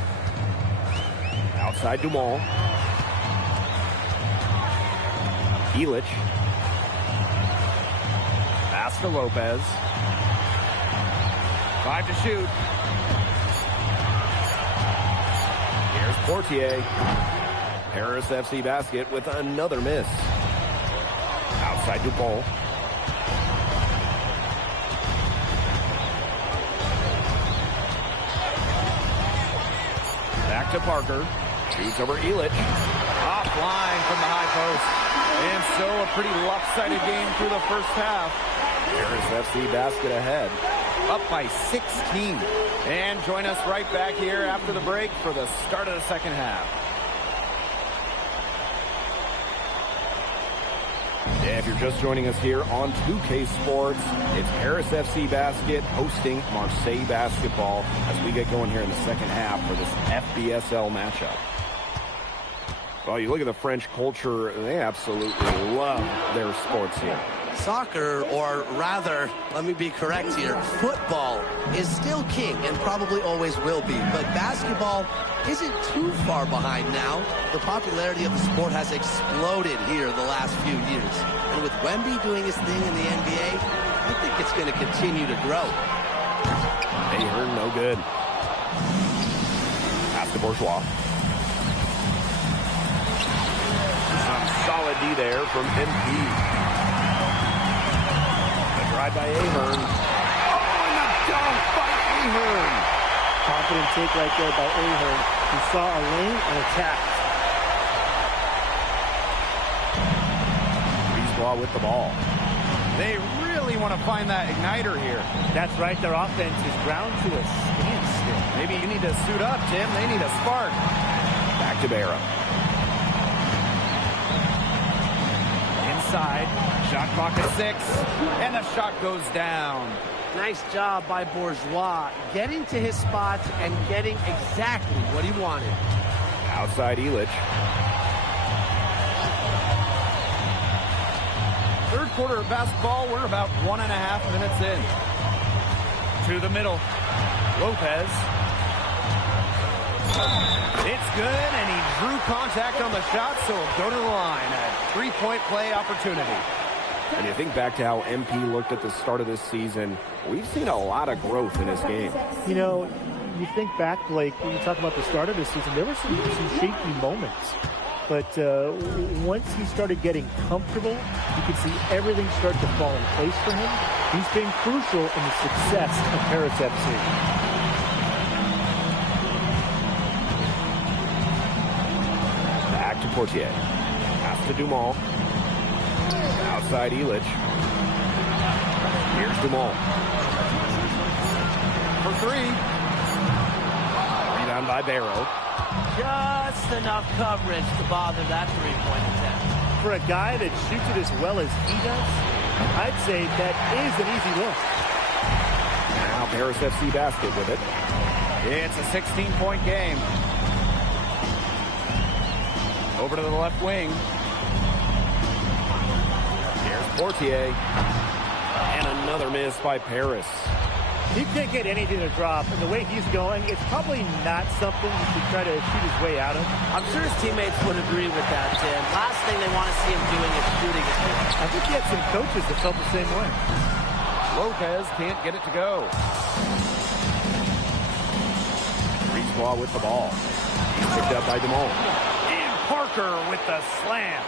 Outside Dumont. Elich. Pass to Lopez. 5 to shoot. Here's Portier. Paris FC basket with another miss. Outside Dupont. Back to Parker. Shoots over Elich. Offline from the high post. And so a pretty lopsided game through the first half. Paris FC basket ahead. Up by 16. And join us right back here after the break for the start of the second half. Yeah, if you're just joining us here on 2K Sports, it's Paris FC Basket hosting Marseille Basketball as we get going here in the second half for this FBSL matchup. Well, you look at the French culture, they absolutely love their sports here. Soccer, or rather, let me be correct here, football is still king and probably always will be, but basketball isn't too far behind now. The popularity of the sport has exploded here the last few years. And with Wemby doing his thing in the NBA, I think it's going to continue to grow. Ahern, no good. Pass to Bourgeois. Some solid D there from MP. The drive by Ahern. Oh, and the dunk by Ahern. Confident take right there by Ahern. He saw a lane and attacked. Brisebois with the ball. They really want to find that igniter here. That's right. Their offense is ground to a standstill. Maybe you need to suit up, Tim. They need a spark. Back to Barra. Inside. Shot clock at 6. And the shot goes down. Nice job by Bourgeois getting to his spot and getting exactly what he wanted. Outside Elich. Third quarter of basketball, we're about 1.5 minutes in. To the middle. Lopez. It's good, and he drew contact on the shot, so he'll go to the line. A 3-point play opportunity. And you think back to how MP looked at the start of this season, we've seen a lot of growth in his game. You know, you think back, Blake, when you talk about the start of this season, there were some shaky moments. But once he started getting comfortable, you could see everything start to fall in place for him. He's been crucial in the success of Paris FC. Back to Portier. Pass to Dumont. Outside Elich. Here's Dumont. For 3. Rebound by Barrow. Just enough coverage to bother that three-point attempt. For a guy that shoots it as well as he does, I'd say that is an easy look. Now Paris FC basket with it. It's a 16-point game. Over to the left wing. Here's Portier. And another miss by Paris. He can't get anything to drop, and the way he's going, it's probably not something you should try to shoot his way out of. I'm sure his teammates would agree with that, Tim. Last thing they want to see him doing is shooting his way. I think he had some coaches that felt the same way. Lopez can't get it to go. Brisebois with the ball. He's picked up by Dumont. And Parker with the slam.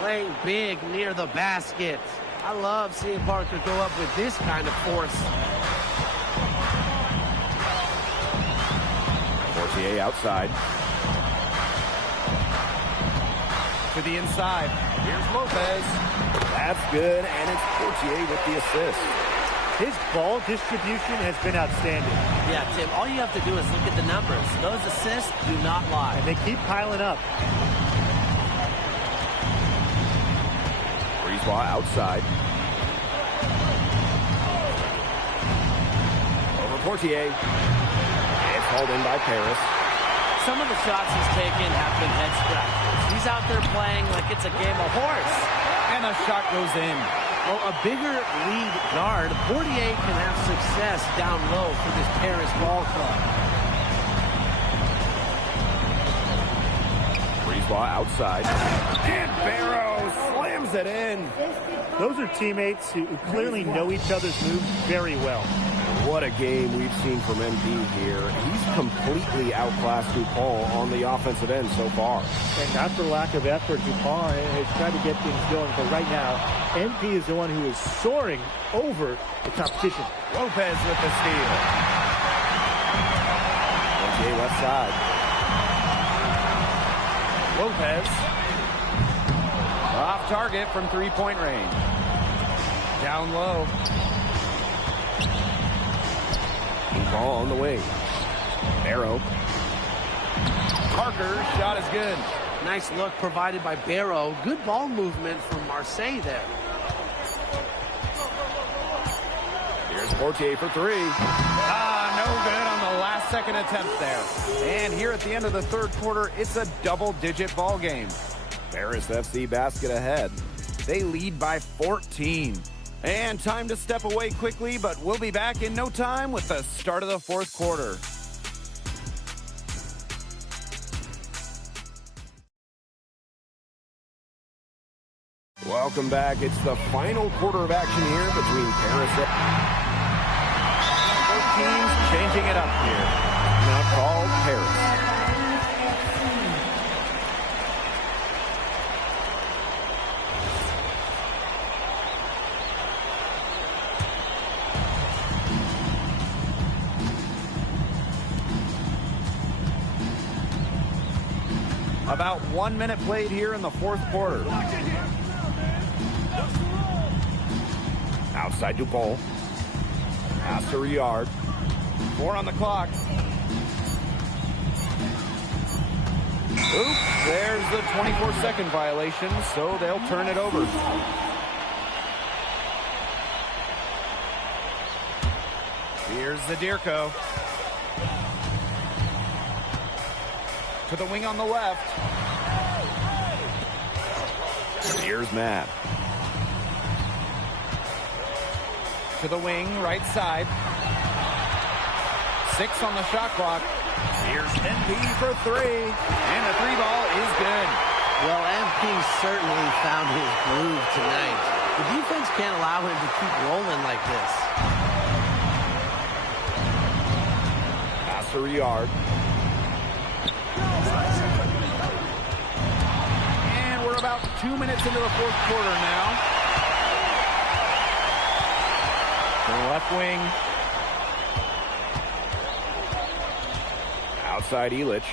Playing big near the basket. I love seeing Parker go up with this kind of force. Portier outside. to the inside. Here's Lopez. That's good, and it's Portier with the assist. His ball distribution has been outstanding. Yeah, Tim, all you have to do is look at the numbers. Those assists do not lie. And they keep piling up. Breeze ball outside. Over Portier. It's hauled in by Paris. Some of the shots he's taken have been head scratchers. He's out there playing like it's a game of horse. And a shot goes in. Well, a bigger lead guard, Portier can have success down low for this Paris ball club. Breeze ball outside. And Barrow slams it in. Those are teammates who clearly know each other's moves very well. What a game we've seen from MP here. He's completely outclassed DuPont on the offensive end so far. And not for lack of effort, DuPont has tried to get things going, but right now, MP is the one who is soaring over the competition. Lopez with the steal. Okay, left side. Lopez. Off target from three-point range. Down low. Ball on the wing. Barrow. Parker's shot is good. Nice look provided by Barrow. Good ball movement from Marseille there. Here's Portier for three. No good on the last second attempt there. And here at the end of the third quarter, it's a double-digit ball game. Paris FC basket ahead. They lead by 14. And time to step away quickly, but we'll be back in no time with the start of the fourth quarter. Welcome back. It's the final quarter of action here between Paris and both teams changing it up here. Now called Paris. About 1 minute played here in the fourth quarter. Outside DuPont. Pass to Riyard. 4 on the clock. Oops, there's the 24-second violation, so they'll turn it over. Here's the Zadirko. To the wing on the left. Here's Matt. To the wing, right side. 6 on the shot clock. Here's MP for 3. And the 3 ball is good. Well, MP certainly found his groove tonight. The defense can't allow him to keep rolling like this. Pass to Riyard. And we're about 2 minutes into the fourth quarter now. To the left wing. Outside Illich.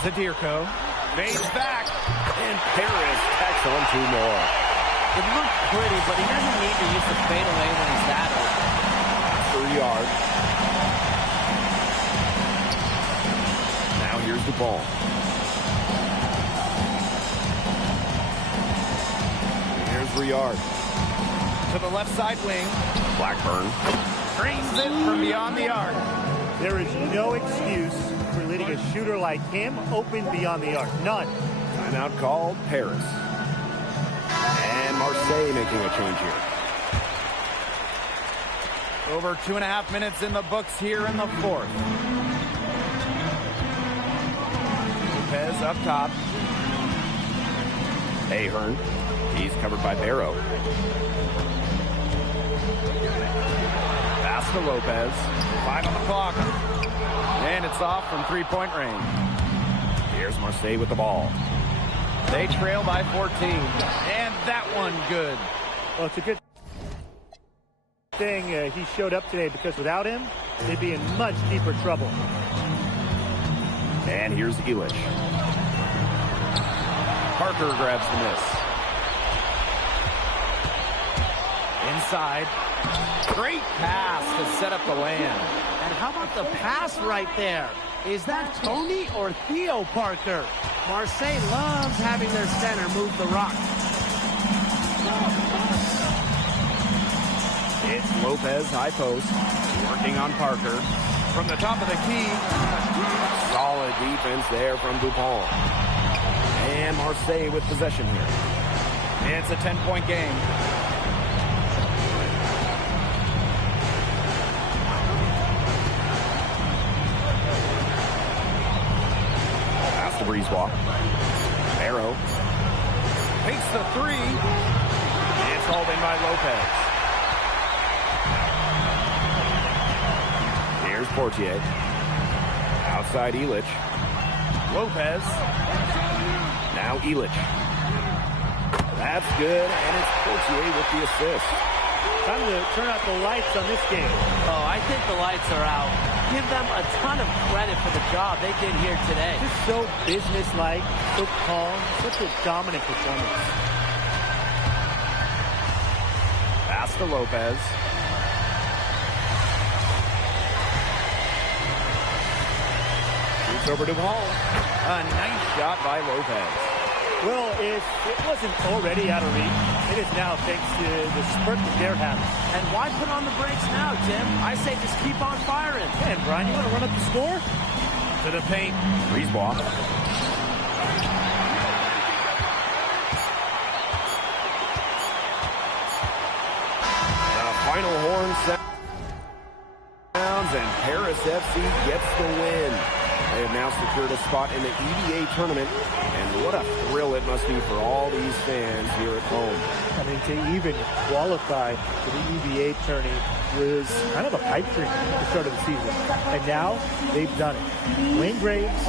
Zadirko fades back. And Paris tacks on 2 more. It looked pretty, but he doesn't need to use the fadeaway when he's that open. 3 yards. Now here's the ball. Here's Riyard. To the left side wing. Blackburn. Drains it from beyond the arc. There is no excuse for letting a shooter like him open beyond the arc. None. Timeout called Paris. And Marseille making a change here. Over 2.5 minutes in the books here in the fourth. Lopez up top. Ahern. He's covered by Barrow. Pass to Lopez. 5 on the clock. And it's off from three-point range. Here's Marseille with the ball. They trail by 14. And that one good. Well, it's a good thing he showed up today, because without him, they'd be in much deeper trouble. And here's Illich. Parker grabs the miss. Inside. Great pass to set up the land. And how about the pass right there? Is that Tony or Theo Parker? Marseille loves having their center move the rock. It's Lopez, high post, working on Parker. From the top of the key. Solid defense there from Dupont. And Marseille with possession here. It's a 10-point game. Pass to Breezewalk. Barrow. Takes the three. It's hauled in by Lopez. Here's Portier. Outside Elich. Lopez. Now Elich. That's good, and it's Portier with the assist. Time to turn out the lights on this game. Oh, I think the lights are out. Give them a ton of credit for the job they did here today. Just so businesslike, so calm, such a dominant performance. Pass to Lopez. Shoots over to Hall. A nice shot by Lopez. Well, if it wasn't already out of reach, it is now thanks to the spurt that they're having. And why put on the brakes now, Tim? I say just keep on firing. Man, Brian, you want to run up the score? To the paint. Breezewalk. The final horn sounds, and Paris FC gets the win. They have now secured a spot in the EVA tournament, and what a thrill it must be for all these fans here at home. I mean, to even qualify for the EVA tourney was kind of a pipe dream at the start of the season. And now they've done it. Wayne Graves,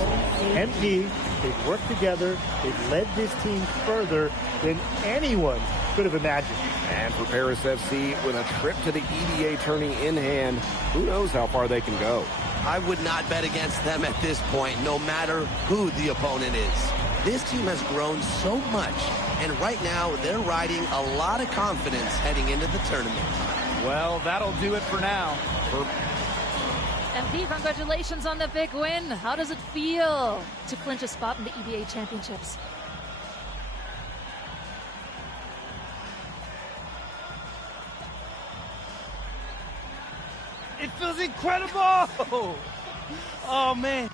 MP, they've worked together. They've led this team further than anyone could have imagined. And for Paris FC, with a trip to the EVA tourney in hand, who knows how far they can go. I would not bet against them at this point, no matter who the opponent is. This team has grown so much, and right now they're riding a lot of confidence heading into the tournament. Well, that'll do it for now. MP, congratulations on the big win. How does it feel to clinch a spot in the EVA Championships? It feels incredible! Oh, man.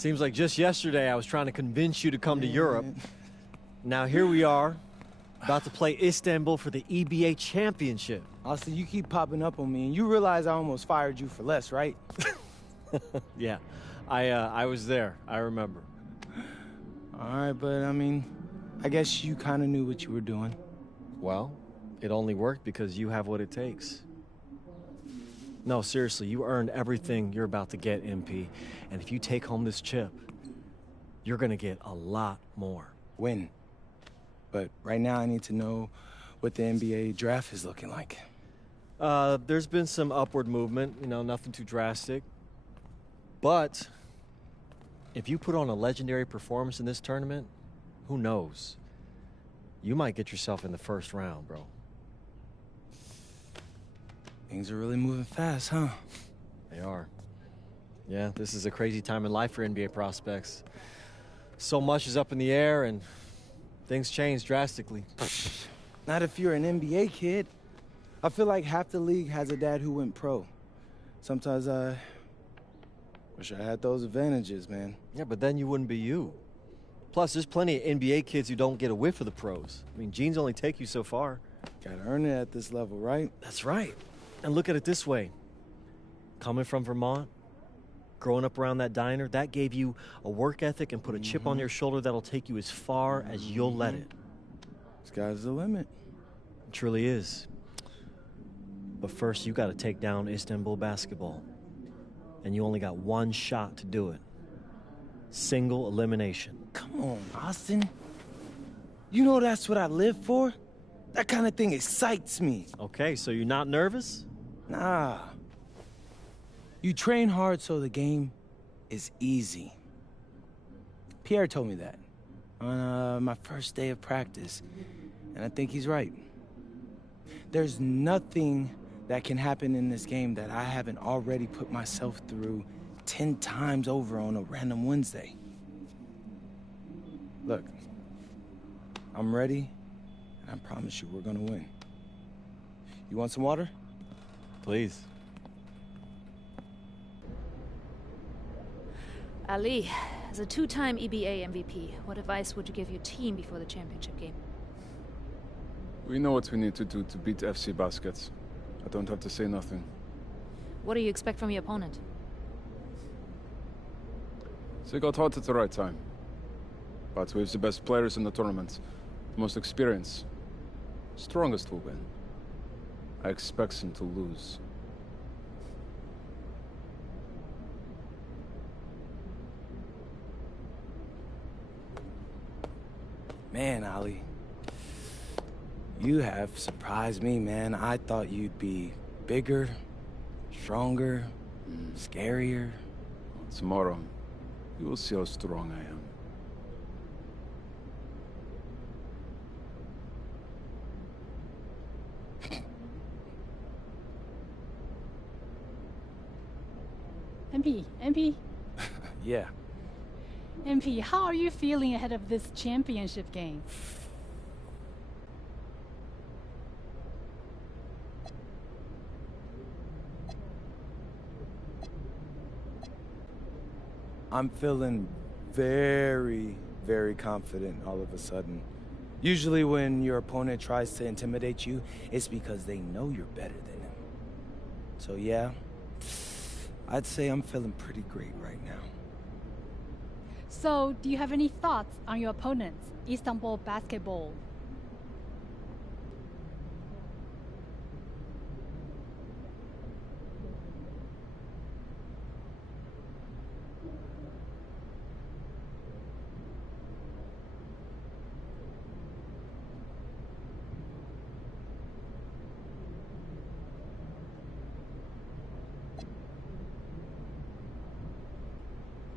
Seems like just yesterday I was trying to convince you to come to Europe. Now here we are, about to play Istanbul for the EBA championship. Austin, you keep popping up on me, and you realize I almost fired you for less, right? Yeah, I was there. I remember. All right, but I mean, I guess you kind of knew what you were doing. Well, it only worked because you have what it takes. No, seriously, you earned everything you're about to get, MP. And if you take home this chip, you're gonna get a lot more. Win. But right now I need to know what the NBA draft is looking like. There's been some upward movement, you know, nothing too drastic. But if you put on a legendary performance in this tournament, who knows? You might get yourself in the first round, bro. Things are really moving fast, huh? They are. Yeah, this is a crazy time in life for NBA prospects. So much is up in the air and things change drastically. Not if you're an NBA kid. I feel like half the league has a dad who went pro. Sometimes I wish I had those advantages, man. Yeah, but then you wouldn't be you. Plus, there's plenty of NBA kids who don't get a whiff of the pros. I mean, genes only take you so far. Gotta earn it at this level, right? That's right. And look at it this way. Coming from Vermont, growing up around that diner, that gave you a work ethic and put a chip on your shoulder that'll take you as far as you'll let it. Sky's the limit. It truly is. But first, you got to take down Istanbul basketball. And you only got one shot to do it. Single elimination. Come on, Austin. You know that's what I live for? That kind of thing excites me. Okay, so you're not nervous? Nah. You train hard so the game is easy. Pierre told me that on my first day of practice, and I think he's right. There's nothing that can happen in this game that I haven't already put myself through 10 times over on a random Wednesday. Look, I'm ready, and I promise you we're gonna win. You want some water? Please. Ali, as a two-time EBA MVP, what advice would you give your team before the championship game? We know what we need to do to beat FC Baskets. I don't have to say nothing. What do you expect from your opponent? They got hot at the right time. But we have the best players in the tournament, the most experience. Strongest will win. I expect them to lose. Man, Ali, you have surprised me, man. I thought you'd be bigger, stronger, scarier. Tomorrow, you will see how strong I am. MP? Yeah. MP, how are you feeling ahead of this championship game? I'm feeling very, very confident all of a sudden. Usually when your opponent tries to intimidate you, it's because they know you're better than them. So yeah, I'd say I'm feeling pretty great right now. So, do you have any thoughts on your opponents, Istanbul basketball?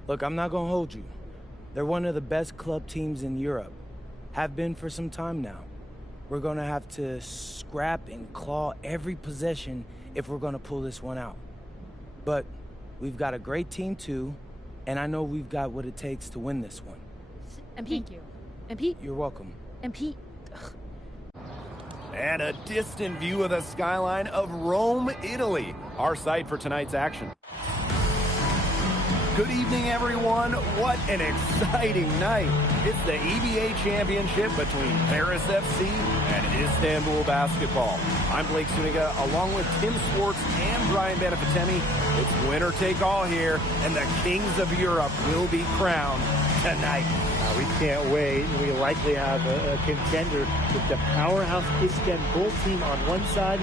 Look, I'm not gonna hold you. They're one of the best club teams in Europe. Have been for some time now. We're gonna have to scrap and claw every possession if we're gonna pull this one out. But we've got a great team too, and I know we've got what it takes to win this one. MP. Thank you. MP. You're welcome. MP. And a distant view of the skyline of Rome, Italy. Our site for tonight's action. Good evening, everyone. What an exciting night. It's the EBA championship between Paris FC and Istanbul basketball. I'm Blake Zuniga, along with Tim Swartz and Brian Benefitemi. It's winner take all here, and the kings of Europe will be crowned tonight. We can't wait. We likely have a contender with the powerhouse Istanbul team on one side,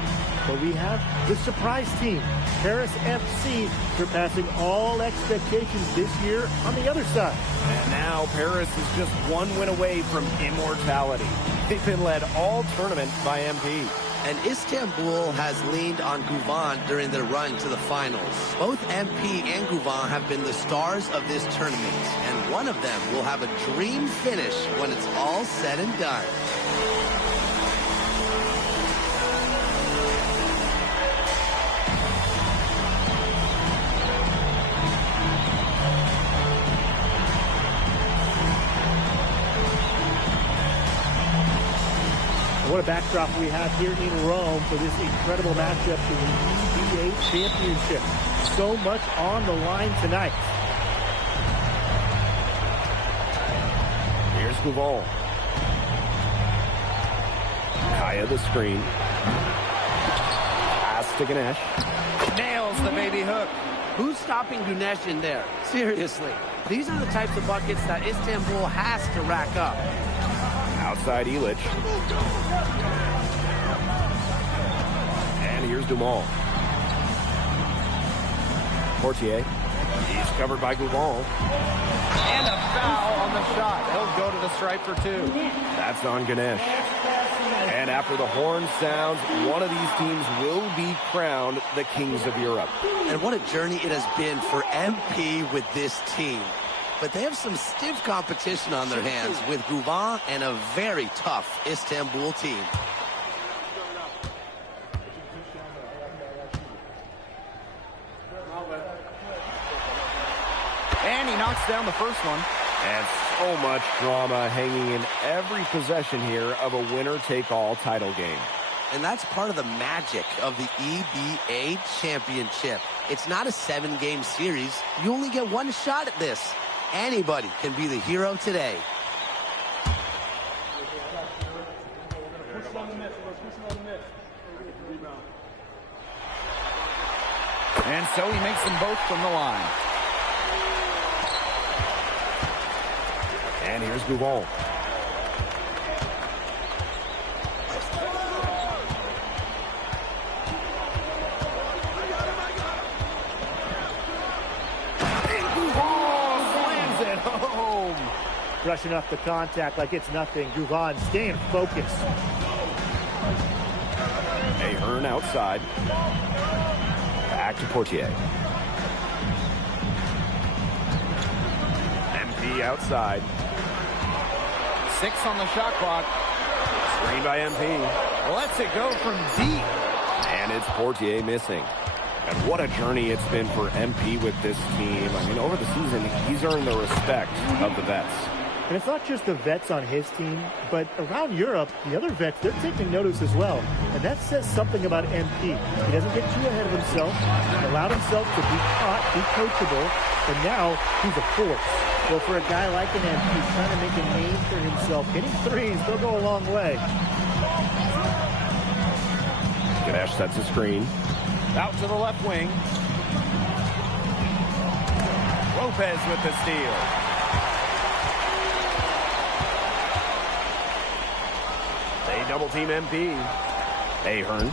but we have the surprise team, Paris FC, surpassing all expectations this year on the other side. And now Paris is just one win away from immortality. They've been led all tournament by MP. And Istanbul has leaned on Guvan during their run to the finals. Both MP and Guvan have been the stars of this tournament, and one of them will have a dream finish when it's all said and done. What a backdrop we have here in Rome for this incredible matchup in the EBA Championship. So much on the line tonight. Here's Guval. Kaya the screen. Pass to Ganesh. Nails the baby hook. Who's stopping Gunesh in there? Seriously. These are the types of buckets that Istanbul has to rack up. Outside Illich. And here's Dumal. Portier. He's covered by Guval. And a foul on the shot. He'll go to the stripe for two. That's on Ganesh. And after the horn sounds, one of these teams will be crowned the Kings of Europe. And what a journey it has been for MP with this team. But they have some stiff competition on their hands with Guvan and a very tough Istanbul team. And he knocks down the first one. And so much drama hanging in every possession here of a winner-take-all title game. And that's part of the magic of the EBA Championship. It's not a 7-game series. You only get one shot at this. Anybody can be the hero today. And so he makes them both from the line. And here's Guval. Brushing up the contact like it's nothing. Guvan staying focused. Ahern outside. Back to Portier. MP outside. 6 on the shot clock. Screen by MP. Lets it go from deep. And it's Portier missing. And what a journey it's been for MP with this team. I mean, over the season, he's earned the respect of the vets. And it's not just the vets on his team, but around Europe, the other vets, they're taking notice as well. And that says something about MP. He doesn't get too ahead of himself. He allowed himself to be caught, be coachable, and now he's a force. Well, for a guy like an MP trying to make a name for himself, hitting threes, they'll go a long way. Ganesh sets a screen. Out to the left wing. Lopez with the steal. They double team MP. Ahern.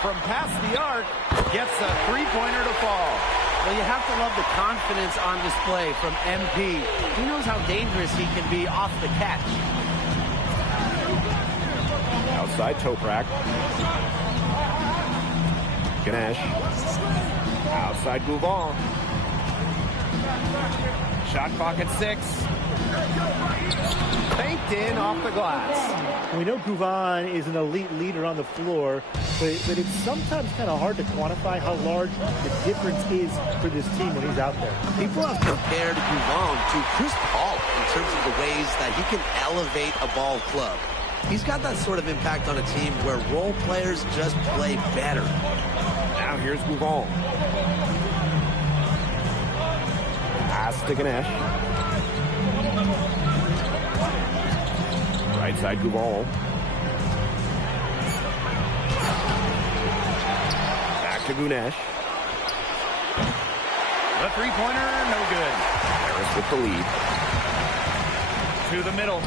From past the arc, gets a three-pointer to fall. Well, you have to love the confidence on display from MP. He knows how dangerous he can be off the catch. Outside Toprak. Ganesh. Outside Guvan. Shot clock at 6. Banked in off the glass. We know Guvan is an elite leader on the floor, but it's sometimes kind of hard to quantify how large the difference is for this team when he's out there. People have compared Guvan to Chris Paul in terms of the ways that he can elevate a ball club. He's got that sort of impact on a team where role players just play better. Now here's Gouval. Pass to Ganesh. Right side Gouval. Back to Ganesh. The three-pointer, no good. Harris with the lead. To the middle.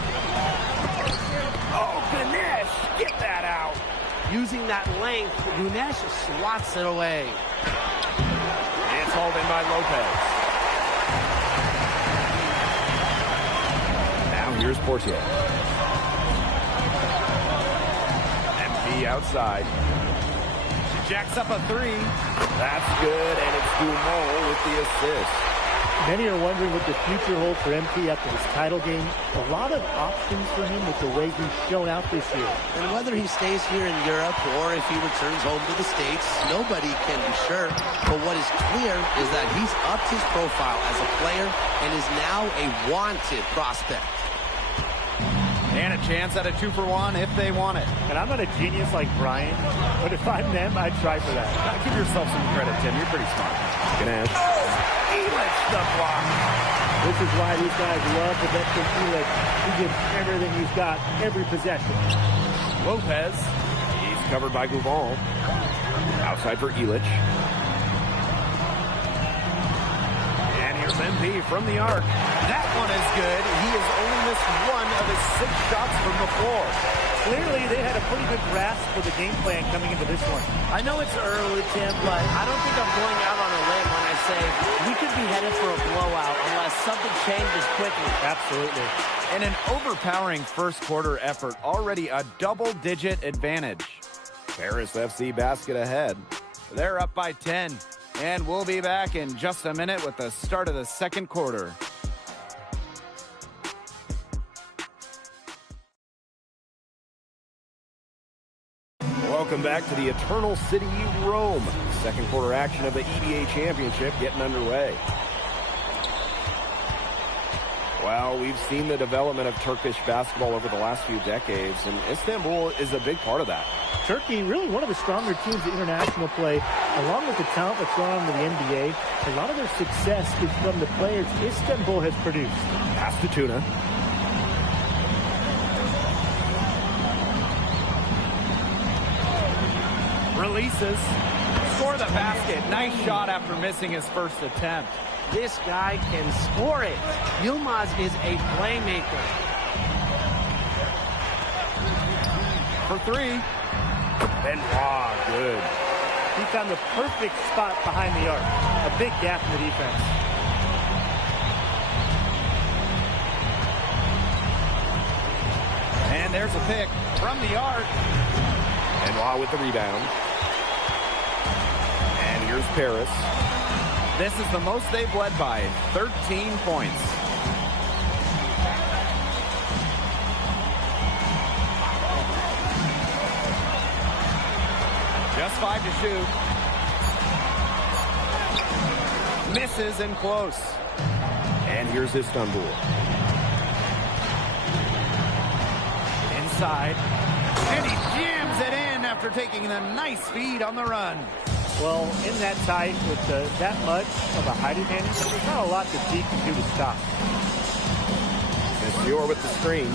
Oh, Ganesh, get that out. Using that length, Ganesh swats it away. It's hauled in by Lopez. Now here's Portier. MP outside. Jacks up a three. That's good, and it's Dumont with the assist. Many are wondering what the future holds for MP after this title game. A lot of options for him with the way he's shown out this year. And whether he stays here in Europe or if he returns home to the States, nobody can be sure. But what is clear is that he's upped his profile as a player and is now a wanted prospect. And a chance at a 2-for-1 if they want it. And I'm not a genius like Brian, but if I'm them, I'd try for that. Give yourself some credit, Tim. You're pretty smart. Ganesh. Elitch the block. This is why these guys love the veteran Elitch. He gives everything he's got, every possession. Lopez. He's covered by Gouval. Outside for Elitch. And here's MP from the arc. That one is good. He has only missed one of his 6 shots from the floor. Clearly, they had a pretty good grasp for the game plan coming into this one. I know it's early, Tim, but I don't think I'm going out on a limb when I say we could be headed for a blowout unless something changes quickly. Absolutely. And an overpowering first quarter effort, already a double-digit advantage. Paris FC basket ahead. They're up by 10. And we'll be back in just a minute with the start of the second quarter. Welcome back to the Eternal City, Rome. Second quarter action of the EBA Championship getting underway. Well, we've seen the development of Turkish basketball over the last few decades, and Istanbul is a big part of that. Turkey, really one of the stronger teams in international play, along with the talent that's gone on to the NBA. A lot of their success is from the players Istanbul has produced. Pass to Tuna. Releases. Score the basket. Nice shot after missing his first attempt. This guy can score it. Yilmaz is a playmaker. For 3. Benoit, good. He found the perfect spot behind the arc. A big gap in the defense. And there's a pick from the arc. Benoit with the rebound. And here's Paris. This is the most they've led by, 13 points. Just 5 to shoot. Misses and close. And here's Istanbul. Inside. And he jams it in after taking a nice feed on the run. Well, in that tight with that much of a height advantage, there's not a lot that D can do to stop. Monsieur with the screen.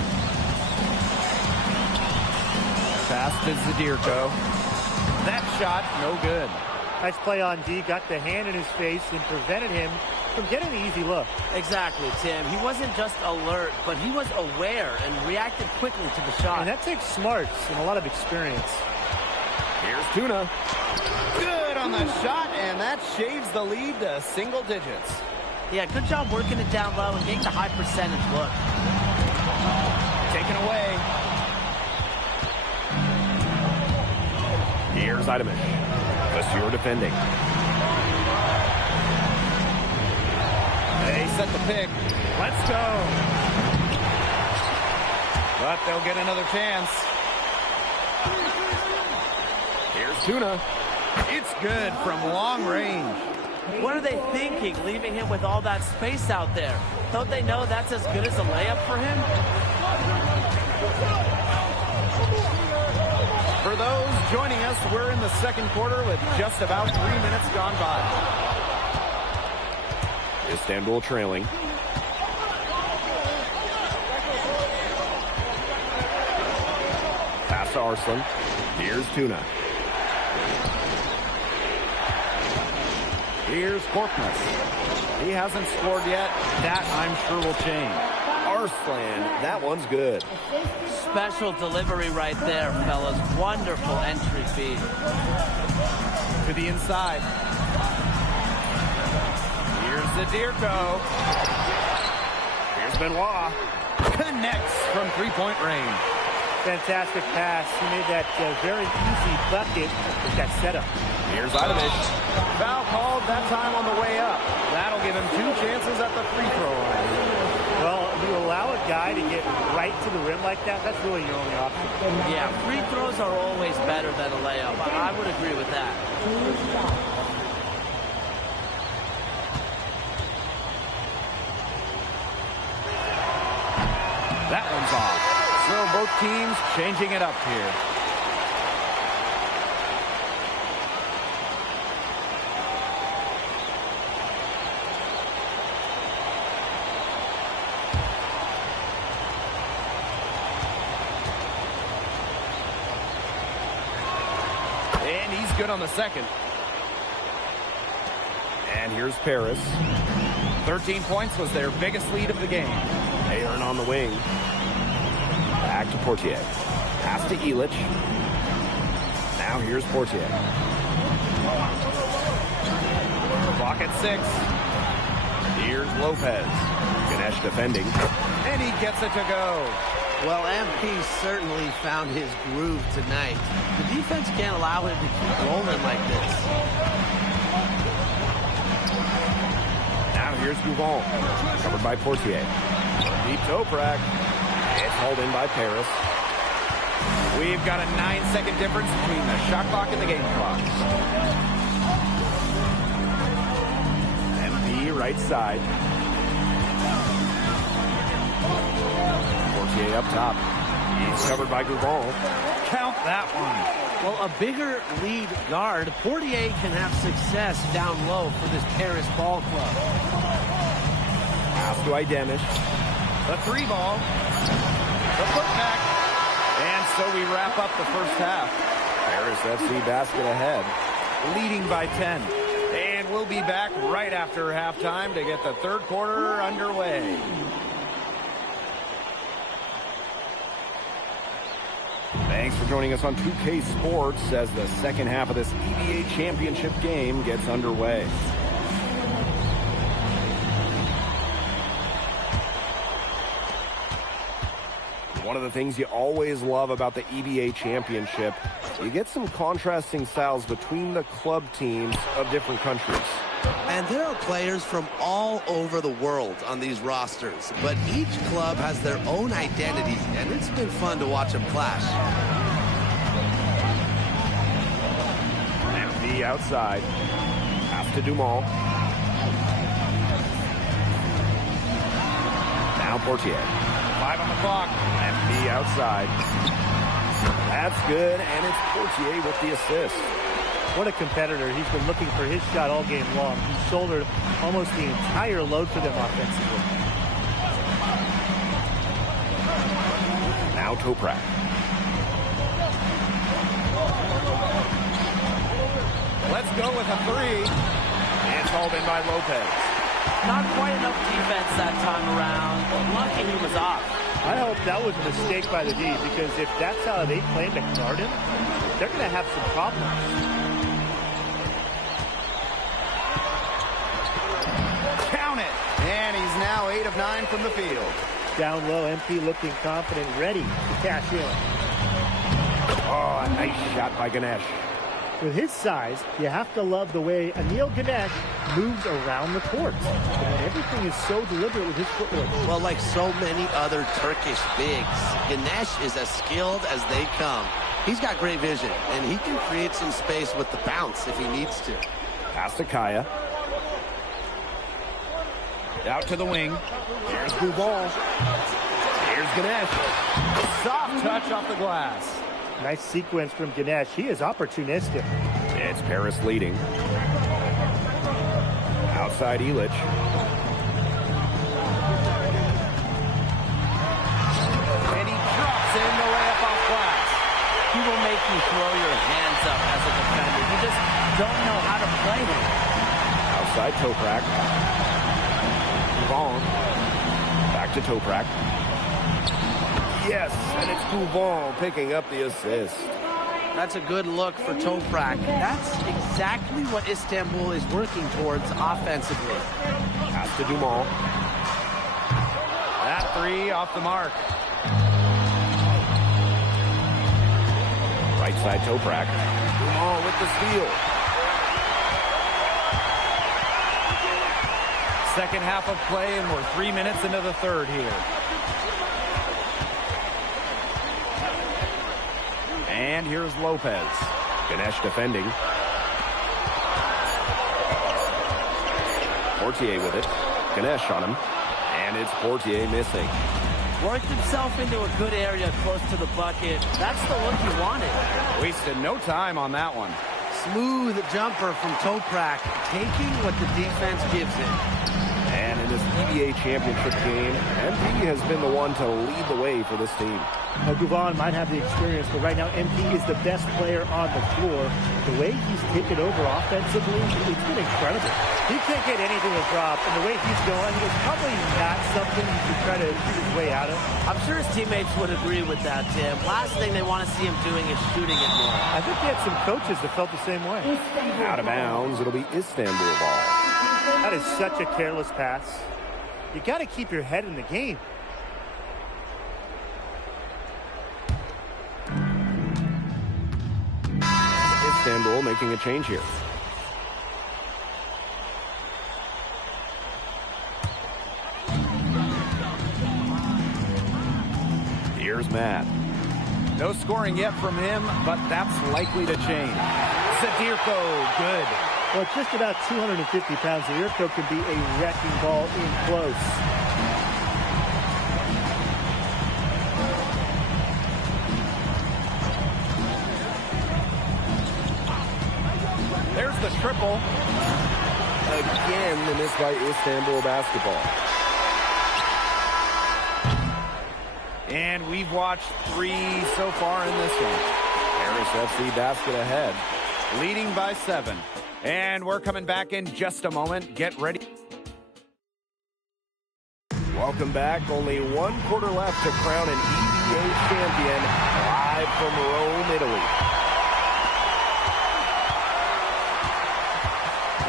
Pass to Zadirko. That shot, no good. Nice play on D, got the hand in his face and prevented him from getting the easy look. Exactly, Tim. He wasn't just alert, but he was aware and reacted quickly to the shot. And that takes smarts and a lot of experience. Here's Tuna. Good on the shot, and that shaves the lead to single digits. Yeah, good job working it down low and getting the high percentage look. Taken away. Here's Idemish. Monsieur defending. They set the pick. Let's go. But they'll get another chance. Here's Tuna. It's good from long range. What are they thinking, leaving him with all that space out there? Don't they know that's as good as a layup for him? For those joining us, we're in the second quarter with just about 3 minutes gone by. Istanbul trailing. Pass to Arslan. Here's Tuna. Here's Korkmaz. He hasn't scored yet. That, I'm sure, will change. Arslan, that one's good. Special delivery right there, fellas. Wonderful entry feed. To the inside. Here's the Dirko. Here's Benoit. Connects from three-point range. Fantastic pass. He made that very easy bucket with that setup. Here's Idovic. Foul called that time on the way up. That'll give him 2 chances at the free throw line. Well, you allow a guy to get right to the rim like that, that's really your only option. Yeah, free throws are always better than a layup. I would agree with that. That one's off. So both teams changing it up here. And he's good on the second. And here's Paris. 13 points was their biggest lead of the game. Aaron on the wing. Back to Portier. Pass to Illich. Now here's Portier. Clock at 6. Here's Lopez. Ganesh defending. And he gets it to go. Well, MP certainly found his groove tonight. The defense can't allow him to keep rolling like this. Now here's Gougon. Covered by Portier. Deep Toprak. It's hauled in by Paris. We've got a 9-second difference between the shot clock and the game clock. MP right side. Portier up top. He's covered by Gougon. Count that one. Well, a bigger lead guard, Portier can have success down low for this Paris ball club. Pass to Idemish. The 3 ball. The putback. And so we wrap up the first half. Paris FC basket ahead. Leading by 10. And we'll be back right after halftime to get the third quarter underway. Thanks for joining us on 2K Sports as the second half of this EBA championship game gets underway. One of the things you always love about the EBA championship, you get some contrasting styles between the club teams of different countries. And there are players from all over the world on these rosters, but each club has their own identity, and it's been fun to watch them clash. MP outside. Pass to Dumont. Now Portier. 5 on the clock. MP outside. That's good, and it's Portier with the assist. What a competitor. He's been looking for his shot all game long. He shouldered almost the entire load for them offensively. Now Toprak. Let's go with a 3. It's hauled in by Lopez. Not quite enough defense that time around. Lucky he was off. I hope that was a mistake by the D, because if that's how they plan to guard him, they're going to have some problems. Count it. And he's now 8 of 9 from the field. Down low, MP looking confident, ready to cash in. Oh, a nice shot by Ganesh. With his size, you have to love the way Anil Ganesh moves around the court. And everything is so deliberate with his footwork. Well, like so many other Turkish bigs, Ganesh is as skilled as they come. He's got great vision, and he can create some space with the bounce if he needs to. Pass to Kaya. Out to the wing. Here's Gougon. Here's Ganesh. Soft touch off the glass. Nice sequence from Ganesh. He is opportunistic. It's Paris leading. Outside Illich. And he drops in the layup off glass. He will make you throw your hands up as a defender. You just don't know how to play him. Outside Toprak. Vaughn. Back to Toprak. Yes, and it's Couvon picking up the assist. That's a good look for Toprak. That's exactly what Istanbul is working towards offensively. Pass to Dumont. That three off the mark. Right side Toprak. Dumont with the steal. Second half of play, and we're 3 minutes into the third here. And here's Lopez. Ganesh defending. Portier with it. Ganesh on him. And it's Portier missing. Worked himself into a good area close to the bucket. That's the look he wanted. Wasted no time on that one. Smooth jumper from Toprak, taking what the defense gives him. And in this EBA championship game, MP has been the one to lead the way for this team. Now, Guvon might have the experience, but right now MP is the best player on the floor. The way he's taken over offensively, it's been incredible. He can't get anything to drop, and the way he's going, it's probably not something you can try to shoot his way out of. I'm sure his teammates would agree with that, Tim. Last thing they want to see him doing is shooting it more. I think he had some coaches that felt the same way. Out of bounds, it'll be Istanbul ball. That is such a careless pass. You got to keep your head in the game. Istanbul making a change here. Here's Matt. No scoring yet from him, but that's likely to change. Zadirko, good. Well, at just about 250 pounds, Zadirko can be a wrecking ball in close. There's the triple. Again, the miss by Istanbul basketball. And we've watched 3 so far in this one. Paris FC basket ahead. Leading by 7. And we're coming back in just a moment. Get ready. Welcome back. Only 1 quarter left to crown an EBA champion live from Rome, Italy.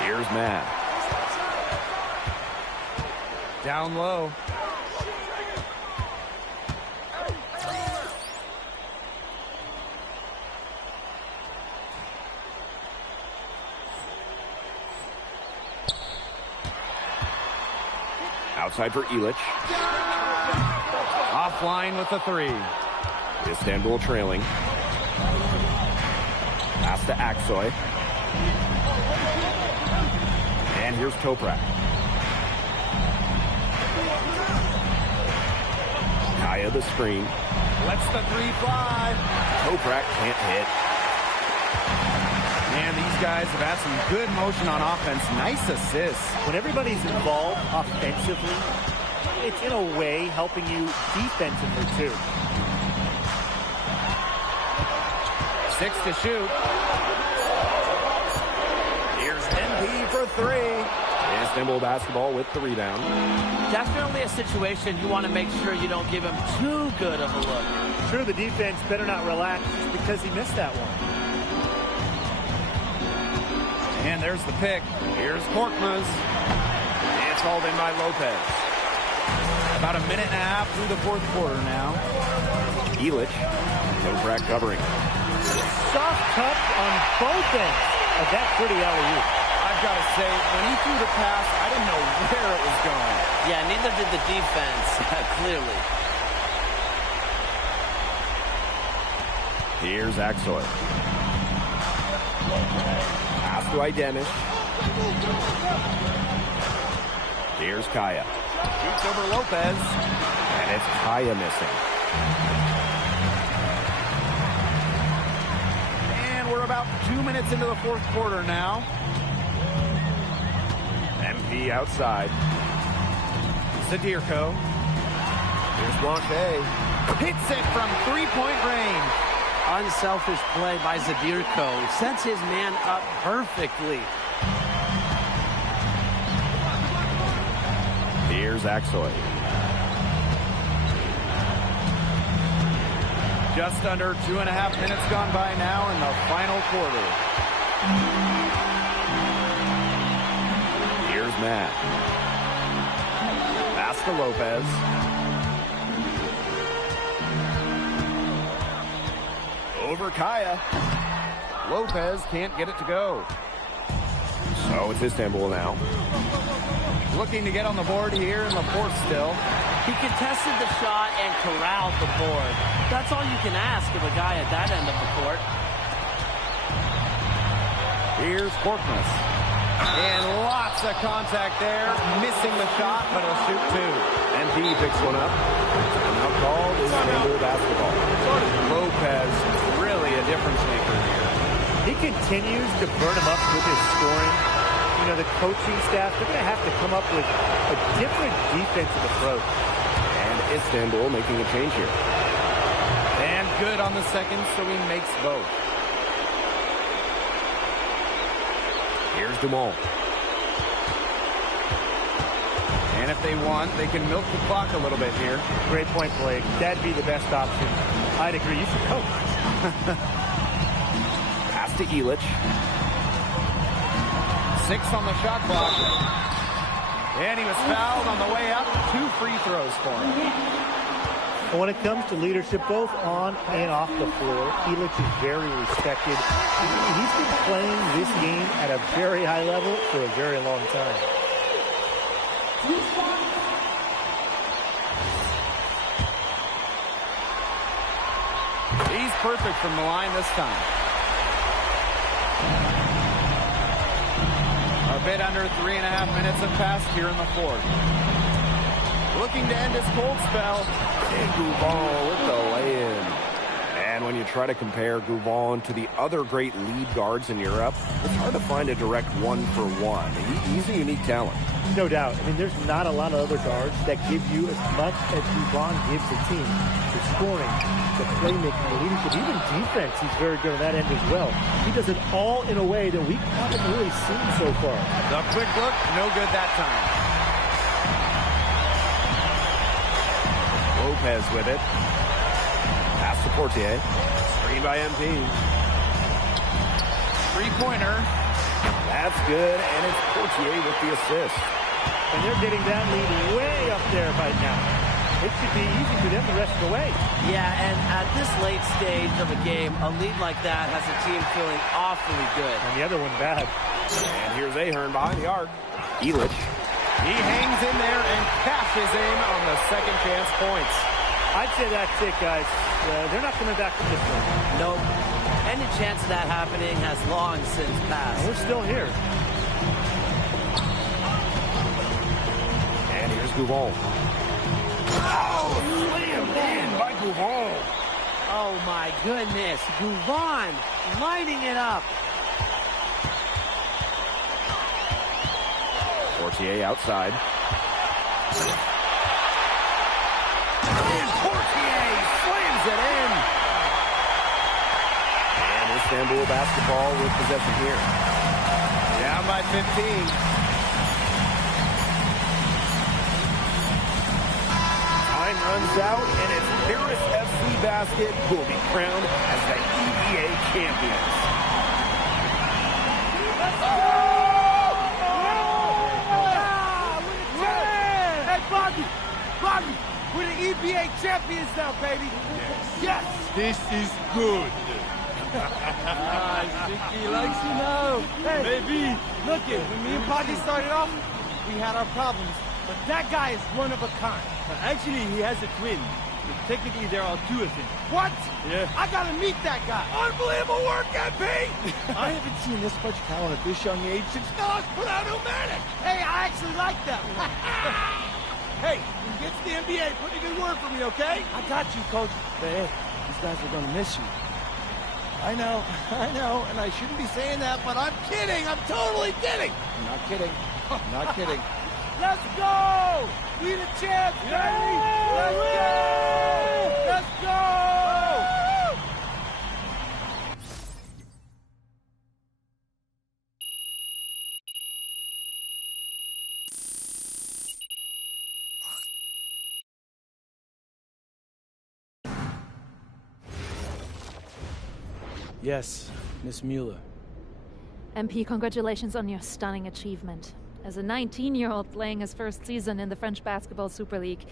Here's Matt. Down low. Outside for Illich. Offline with the 3. Istanbul trailing. Pass to Aksoy. And here's Toprak. Kaya the screen. Lets the 3 fly. Toprak can't hit. Man, these guys have had some good motion on offense. Nice assists. When everybody's involved offensively, it's in a way helping you defensively too. 6 to shoot. Here's MP for 3. Istanbul basketball with the rebound. Definitely a situation you want to make sure you don't give him too good of a look. Sure, the defense better not relax just because he missed that one. And there's the pick. Here's Korkmaz. It's hauled in by Lopez. About a minute and a half through the 4th quarter now. Illich. Toprak covering. Soft touch on both ends of that pretty alley-oop. I've got to say, when he threw the pass, I didn't know where it was going. Yeah, neither did the defense, clearly. Here's Aksoy. Pass to Idenish. Here's Kaya. Shoots over Lopez. And it's Kaya missing. about 2 minutes into the fourth quarter now. MP outside. Zadirko. Here's Blanchet. Hits it from three-point range. Unselfish play by Zadirko. Sets his man up perfectly. Here's Axoy. Just under 2.5 minutes gone by now in the final quarter. Here's Matt. Pass to Lopez. Over Kaya. Lopez can't get it to go. So it's Istanbul now. Looking to get on the board here in the fourth still. He contested the shot and corralled the board. That's all you can ask of a guy at that end of the court. Here's Korkmaz. And lots of contact there. Missing the shot, but he'll shoot two. MP picks one up. Now called is Istanbul basketball. Lopez, really a difference maker here. He continues to burn him up with his scoring. You know, the coaching staff, they're going to have to come up with a different defensive approach. And Istanbul making a change here. And good on the second, so he makes both. Here's Dumont. And if they want, they can milk the clock a little bit here. Great point, Blake. That'd be the best option. I'd agree. You should coach. Pass to Illich. 6 on the shot clock. And he was fouled on the way up. 2 free throws for him. When it comes to leadership, both on and off the floor, Illich is very respected. He's been playing this game at a very high level for a very long time. He's perfect from the line this time. A bit under 3.5 minutes have passed here in the fourth. Looking to end his cold spell. And Gouval with the lay-in. And when you try to compare Gouval to the other great lead guards in Europe, it's hard to find a direct one-for-one. He's a unique talent. No doubt. I mean, there's not a lot of other guards that give you as much as Gouval gives the team. The scoring, the playmaking, the leadership, even defense, he's very good on that end as well. He does it all in a way that we haven't really seen so far. The quick look, no good that time. Lopez with it. Pass to Portier. Screen by MP. Three-pointer. That's good, and it's Portier with the assist. And they're getting that lead way up there right now. It should be easy for them the rest of the way. Yeah, and at this late stage of a game, a lead like that has a team feeling awfully good. And the other one bad. And here's Ahern behind the arc. Illich. He hangs in there and cashes in on the second chance points. I'd say that's it, guys. They're not coming back from this one. Nope. Any chance of that happening has long since passed. And we're still here. And here's Gouval. Oh, slammed in by Gouval. Oh, my goodness. Gouval lining it up. Portier outside. And Portier slams it in. And Istanbul basketball with possession here. Down by 15. Time runs out, and it's Paris FC Basket who will be crowned as the EBA champions. Bobby, we're the EBA champions now, baby. Yes. This is good. He likes you now. Hey, baby, look it. When me and Bobby started off, we had our problems, but that guy is one of a kind. Actually, he has a twin. Technically, there are two of them. What? Yeah. I gotta meet that guy. Unbelievable work, MP. I haven't seen this much talent at this young age since Nas put out Pneumatic. Hey, I actually like that one. Hey, when you get to the NBA, put in a good word for me, okay? I got you, Coach. But hey, these guys are gonna miss you. I know, and I shouldn't be saying that, but I'm kidding. I'm totally kidding. I'm not kidding. I'm not kidding. Let's go! We the champs, baby! Let's go! Let's go! Yes, Miss Mueller. MP, congratulations on your stunning achievement. As a 19-year-old playing his first season in the French Basketball Super League,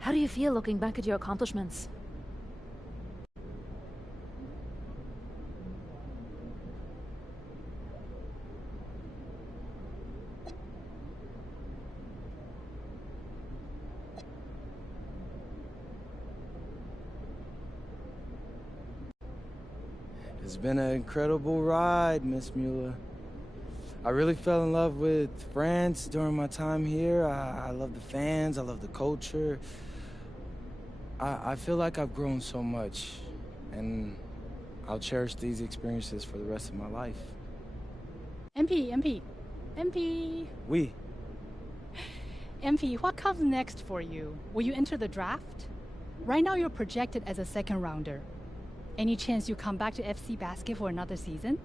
how do you feel looking back at your accomplishments? It's been an incredible ride, Miss Mueller. I really fell in love with France during my time here. I love the fans, I love the culture. I feel like I've grown so much, and I'll cherish these experiences for the rest of my life. MP. Oui. MP, what comes next for you? Will you enter the draft? Right now you're projected as a second rounder. Any chance you come back to FC Basket for another season?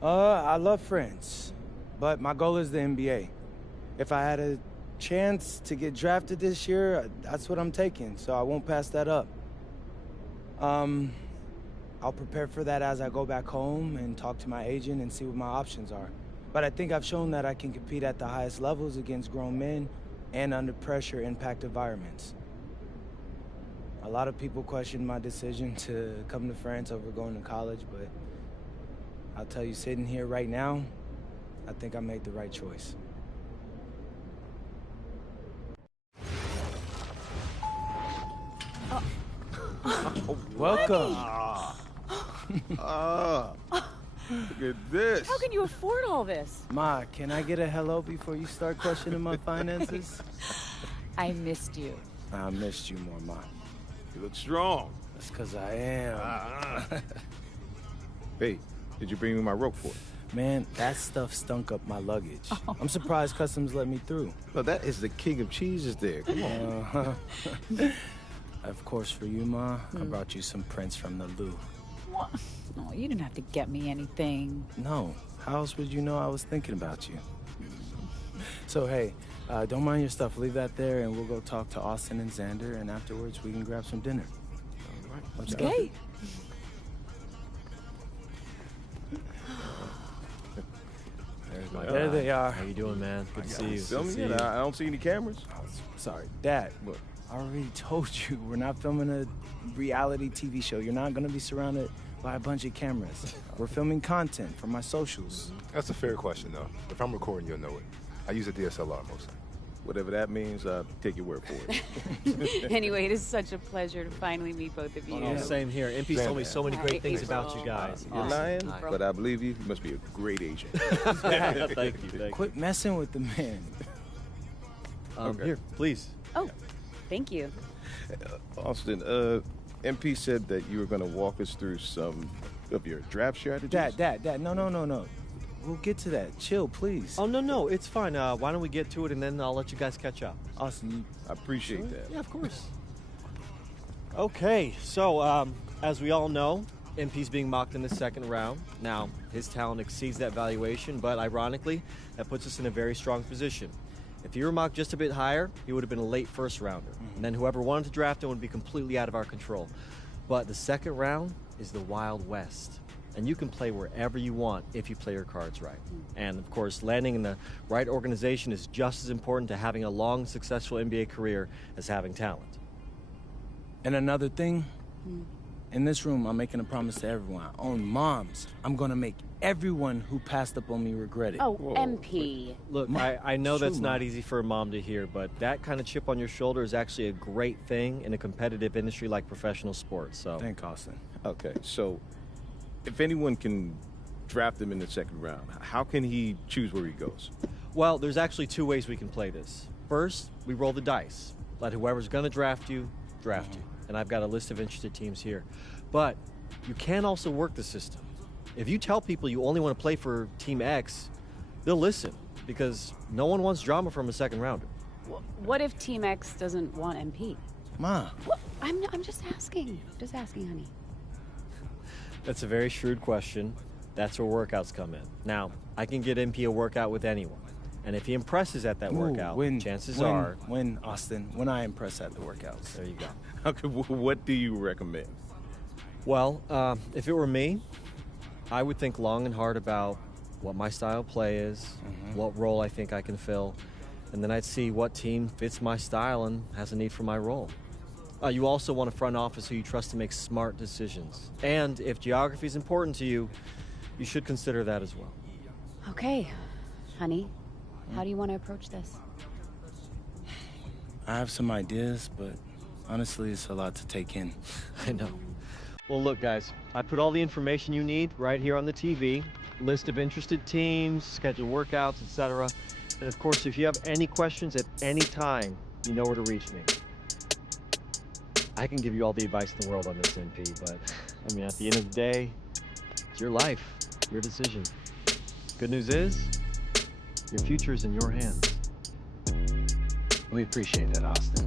I love France, but my goal is the NBA. If I had a chance to get drafted this year, that's what I'm taking, so I won't pass that up. I'll prepare for that as I go back home and talk to my agent and see what my options are. But I think I've shown that I can compete at the highest levels against grown men and under pressure impact environments. A lot of people question my decision to come to France over going to college, but I'll tell you, sitting here right now, I think I made the right choice. Welcome. Look at this. How can you afford all this? Ma, can I get a hello before you start questioning my finances? I missed you. I missed you more, Ma. You look strong. That's because I am. Hey, did you bring me my rope for it? Man, that stuff stunk up my luggage. I'm surprised customs let me through. No, that is the king of cheeses there. Come on. Of course, for you, Ma, I brought you some prints from the Louvre. What? No, you didn't have to get me anything. No. How else would you know I was thinking about you? So, hey, don't mind your stuff. Leave that there, and we'll go talk to Austin and Xander, and afterwards we can grab some dinner. All right. Let's go. Okay. There's my There guy. they are. How you doing, man? Good to see you. Filming Good to it? see you. I don't see any cameras. Sorry, Dad. What? I already told you, we're not filming a reality TV show. You're not gonna be surrounded by a bunch of cameras. We're filming content for my socials. That's a fair question, though. If I'm recording, you'll know it. I use a DSLR mostly. Whatever that means, take your word for it. Anyway, it is such a pleasure to finally meet both of you. Oh, same here. MP's told me so many great things about you guys. You're lying, but I believe you. You must be a great agent. Thank you. Quit messing with the man. Okay. Here, please. Oh, thank you. Austin, MP said that you were going to walk us through some of your draft strategies. Dad, no. We'll get to that. Chill, please. Oh, no, it's fine. Why don't we get to it, and then I'll let you guys catch up. Austin, I appreciate that. Yeah, of course. Okay, so as we all know, MP's being mocked in the second round. Now, his talent exceeds that valuation, but ironically, that puts us in a very strong position. If he were mocked just a bit higher, he would have been a late first rounder. And then whoever wanted to draft him would be completely out of our control. But the second round is the Wild West. And you can play wherever you want if you play your cards right. And of course, landing in the right organization is just as important to having a long, successful NBA career as having talent. And another thing, In this room, I'm making a promise to everyone. I own moms. I'm gonna make everyone who passed up on me regret it. Oh, MP. Look, I know that's not easy for a mom to hear, but that kind of chip on your shoulder is actually a great thing in a competitive industry like professional sports. So, thank Austin. Okay, so if anyone can draft him in the second round, how can he choose where he goes? Well, there's actually two ways we can play this. First, we roll the dice. Let whoever's going to draft you. And I've got a list of interested teams here. But you can also work the system. If you tell people you only want to play for Team X, they'll listen because no one wants drama from a second rounder. What if Team X doesn't want MP? Ma. Well, I'm just asking. Just asking, honey. That's a very shrewd question. That's where workouts come in. Now, I can get MP a workout with anyone. And if he impresses at that workout, chances are... Austin, when I impress at the workouts. There you go. Okay, what do you recommend? Well, if it were me, I would think long and hard about what my style of play is, what role I think I can fill, and then I'd see what team fits my style and has a need for my role. You also want a front office who you trust to make smart decisions. And if geography is important to you, you should consider that as well. Okay, honey. How do you want to approach this? I have some ideas, but honestly, it's a lot to take in. I know. Well, look, guys, I put all the information you need right here on the TV. List of interested teams, scheduled workouts, etc. And of course, if you have any questions at any time, you know where to reach me. I can give you all the advice in the world on this, MP, but I mean, at the end of the day, it's your life, your decision. Good news is, your future is in your hands. We appreciate that, Austin.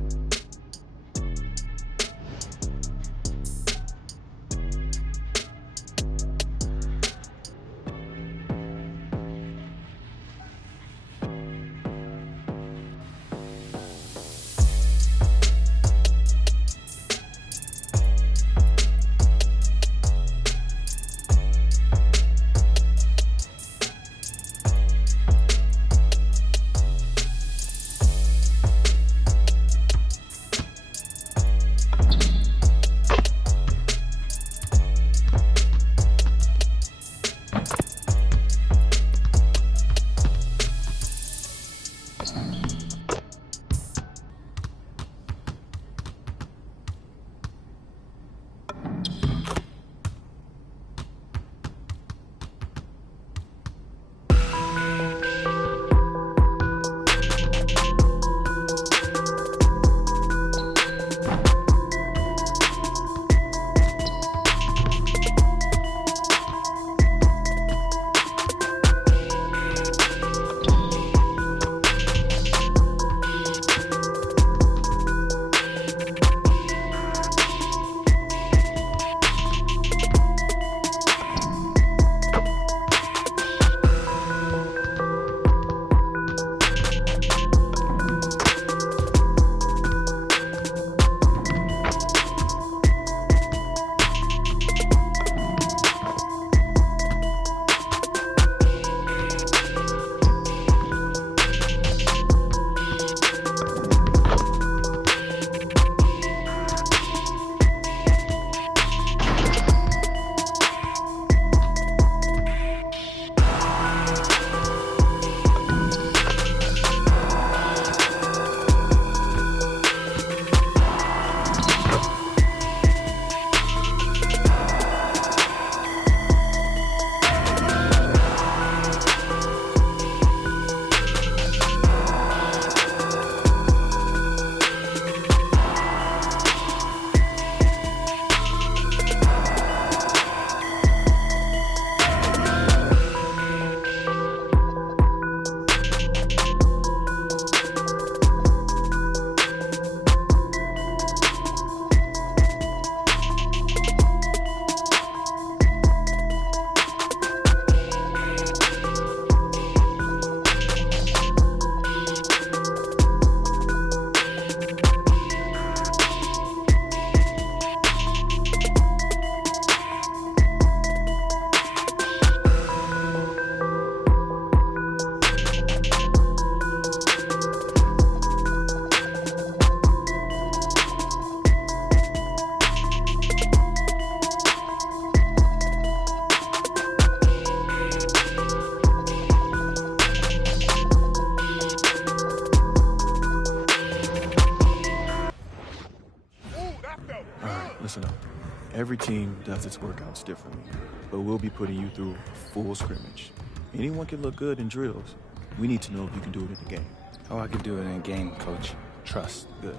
Every team does its workouts differently, but we'll be putting you through a full scrimmage. Anyone can look good in drills. We need to know if you can do it in the game. Oh, I can do it in a game, Coach. Trust. Good.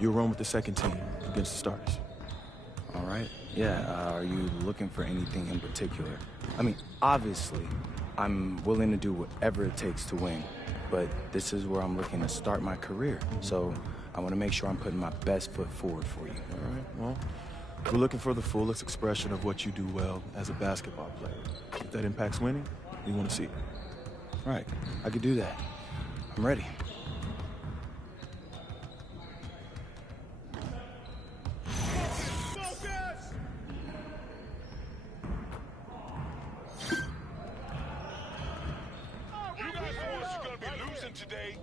You'll run with the second team against the starters. All right. Yeah, are you looking for anything in particular? I mean, obviously, I'm willing to do whatever it takes to win, but this is where I'm looking to start my career. So I want to make sure I'm putting my best foot forward for you. All right, well, we're looking for the fullest expression of what you do well as a basketball player. If that impacts winning, we want to see it. Right, I could do that. I'm ready. Today.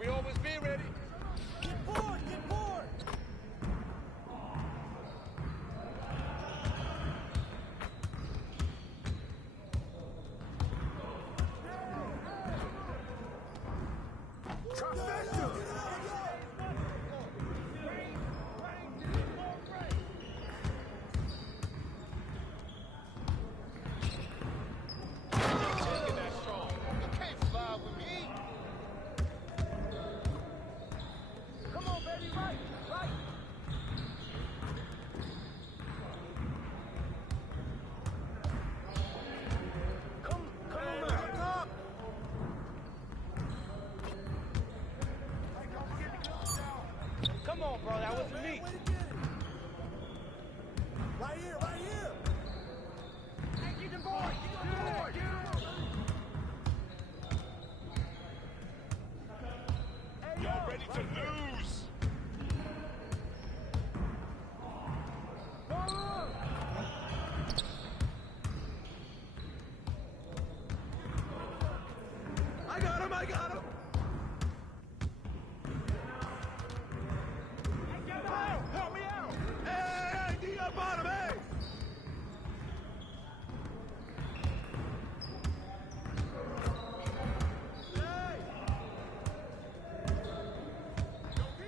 We always be ready. Get bored, get bored. Come on, bro, that wasn't me. Right here, right here. Hey, get the board, get the board. Y'all ready to lose? I got him, I got him. Help me out! Hey, D up on him, hey!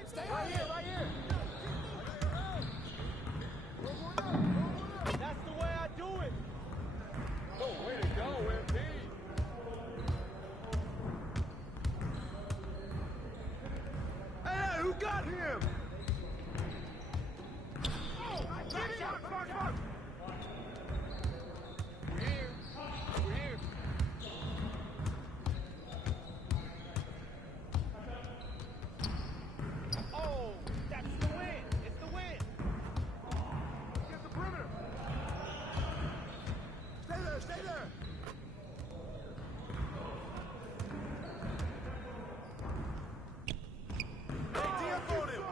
Stay right here, right here! That's the way I do it! Oh, way to go, MP! Hey, who got him? Oh, that's the win. It's the win. Get the perimeter. Stay there, stay there. Hey, DF on him.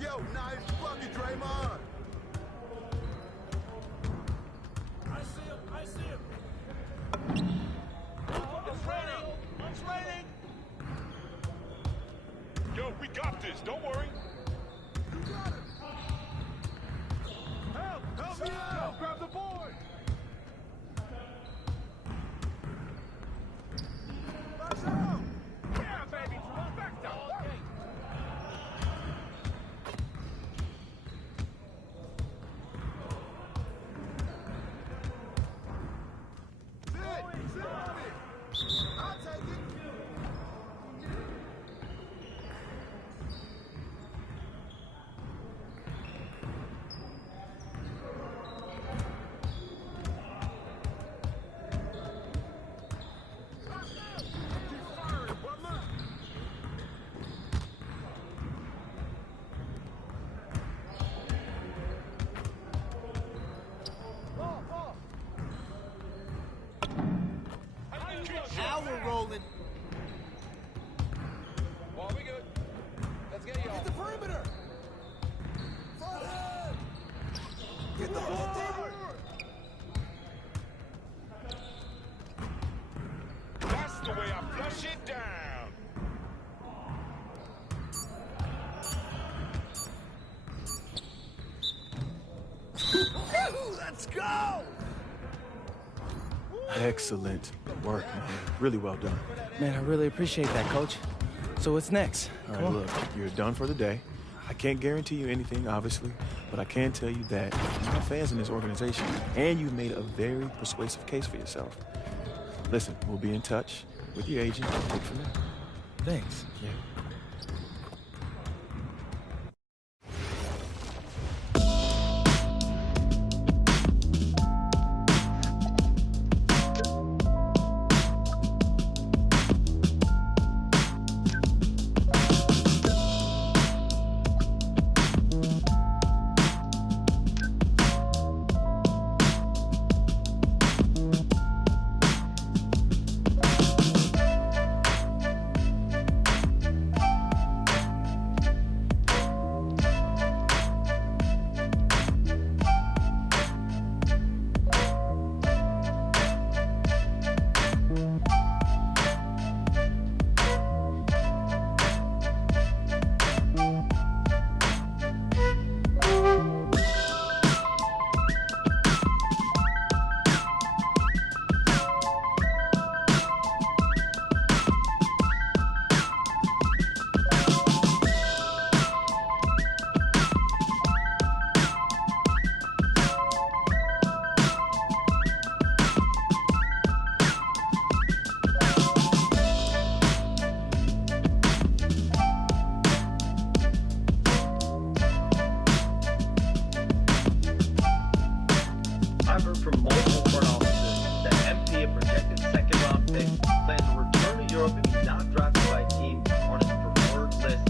Yo, nice rolling. Ball, we good. Let's get y'all. Hit the perimeter. Front head. Get the board. That's the way I flush it down. Let's go. Excellent work, man. Really well done. Man, I really appreciate that, Coach. So what's next? All right, look, you're done for the day. I can't guarantee you anything, obviously, but I can tell you that you have fans in this organization, and you've made a very persuasive case for yourself. Listen, we'll be in touch with your agent. Take it from there. Thanks. Yeah. I've heard from multiple front offices that MP, a projected second-round pick, plans to return to Europe if he's not drafted by a team on his preferred list.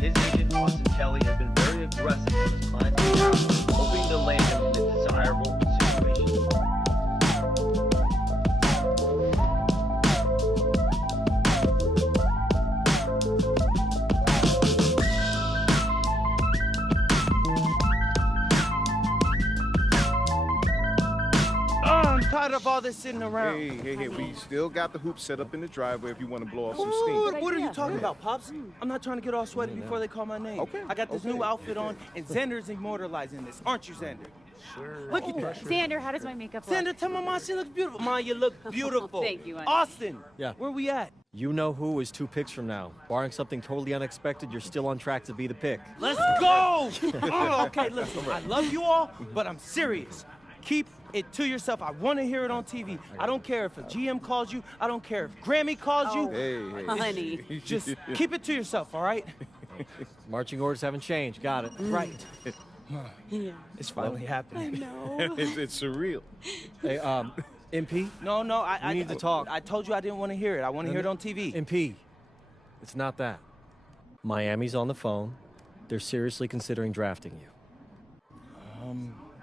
His agent, Austin Kelly, has been very aggressive on his client's behalf, hoping to land him in a desirable situation. I'm tired of all this sitting around. Hey, we still got the hoop set up in the driveway if you want to blow off some steam. What are you talking about, Pops? I'm not trying to get all sweaty before they call my name. Okay. I got this new outfit on, and Xander's immortalizing this. Aren't you, Xander? Sure. Look at that. Xander, how does my makeup look? Xander, tell my mom she looks beautiful. Ma, you look beautiful. Thank you, honey. Austin. Yeah. Where we at? You know who is 2 picks from now. Barring something totally unexpected, you're still on track to be the pick. Let's go! Oh, okay, listen, I love you all, but I'm serious. Keep it to yourself. I want to hear it on TV. I don't care if a GM calls you. I don't care if Grammy calls you. Hey. Honey. Just keep it to yourself, all right? Marching orders haven't changed. Got it. Right. Yeah. It's finally happening. No. It's surreal. Hey, MP? No, We need to talk. I told you I didn't want to hear it. I want to hear it on TV. MP, it's not that. Miami's on the phone. They're seriously considering drafting you.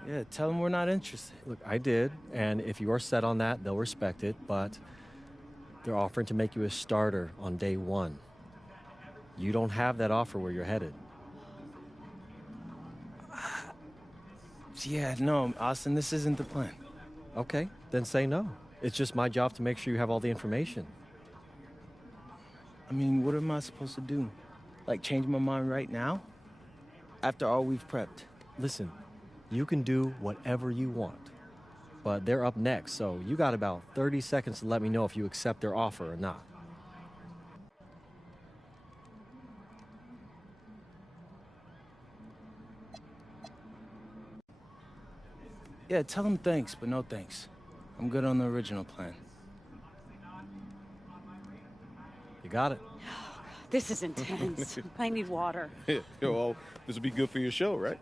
Yeah, tell them we're not interested. Look, I did, and if you are set on that, they'll respect it, but they're offering to make you a starter on day 1. You don't have that offer where you're headed. Yeah, no, Austin, this isn't the plan. Okay, then say no. It's just my job to make sure you have all the information. I mean, what am I supposed to do? Like, change my mind right now? After all we've prepped? Listen, you can do whatever you want, but they're up next, so you got about 30 seconds to let me know if you accept their offer or not. Yeah, tell them thanks, but no thanks. I'm good on the original plan. You got it. This is intense. I need water. Well, this will be good for your show, right?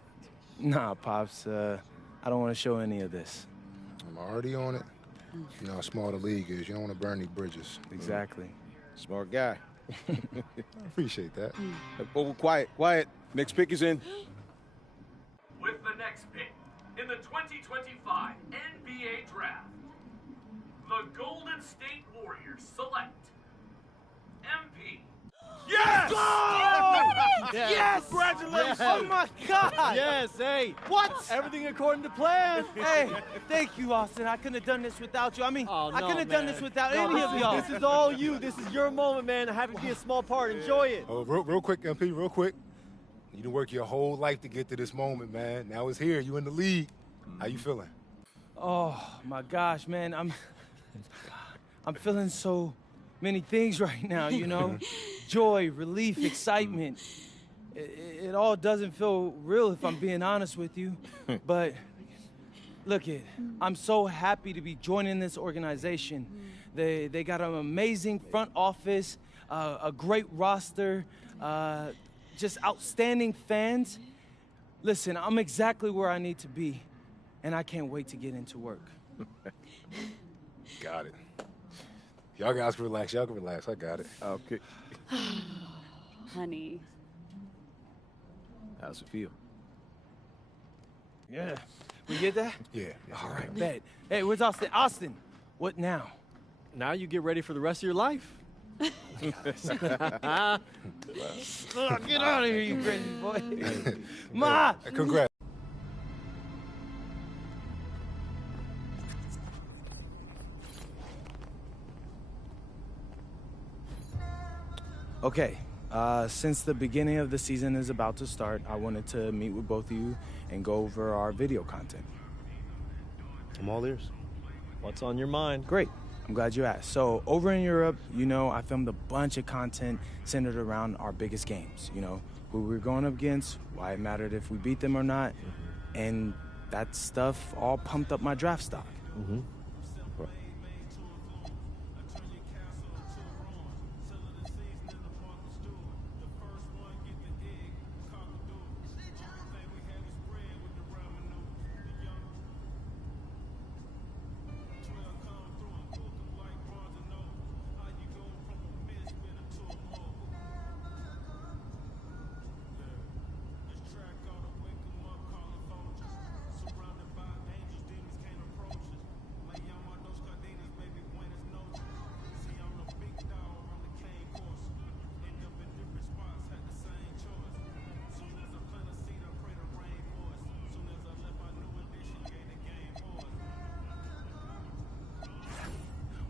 Nah, Pops, I don't want to show any of this. I'm already on it. You know how small the league is. You don't want to burn any bridges. Exactly. Smart guy. I appreciate that. Oh, quiet. Next pick is in. With the next pick in the 2025 NBA Draft, the Golden State Warriors select MP. Yes! Yes! Yes! Congratulations! Oh my God! Yes, hey. What? Everything according to plan. Hey, thank you, Austin. I couldn't have done this without you. I mean, Oh, I no, couldn't have done man. this without No, any of y'all. This is all you. This is your moment, man. Happy to be a small part. Enjoy it. Oh, real quick, MP, real quick. You done work your whole life to get to this moment, man. Now it's here. You in the league. How you feeling? Oh my gosh, man, I'm feeling so many things right now, you know? Joy, relief, excitement. It all doesn't feel real if I'm being honest with you. But look I'm so happy to be joining this organization. They got an amazing front office, a great roster, just outstanding fans. Listen, I'm exactly where I need to be, and I can't wait to get into work. Got it. Y'all guys can relax. Y'all can relax. I got it. Okay. Honey. How's it feel? Yeah. We get that? Yeah. All right, bet. Hey, where's Austin? Austin, what now? Now you get ready for the rest of your life. Get out of here, you crazy boy. Ma! Congrats. Okay, since the beginning of the season is about to start, I wanted to meet with both of you and go over our video content. I'm all ears. What's on your mind? Great. I'm glad you asked. So over in Europe, you know, I filmed a bunch of content centered around our biggest games. You know, who we're going up against, why it mattered if we beat them or not, and that stuff all pumped up my draft stock. Mm-hmm.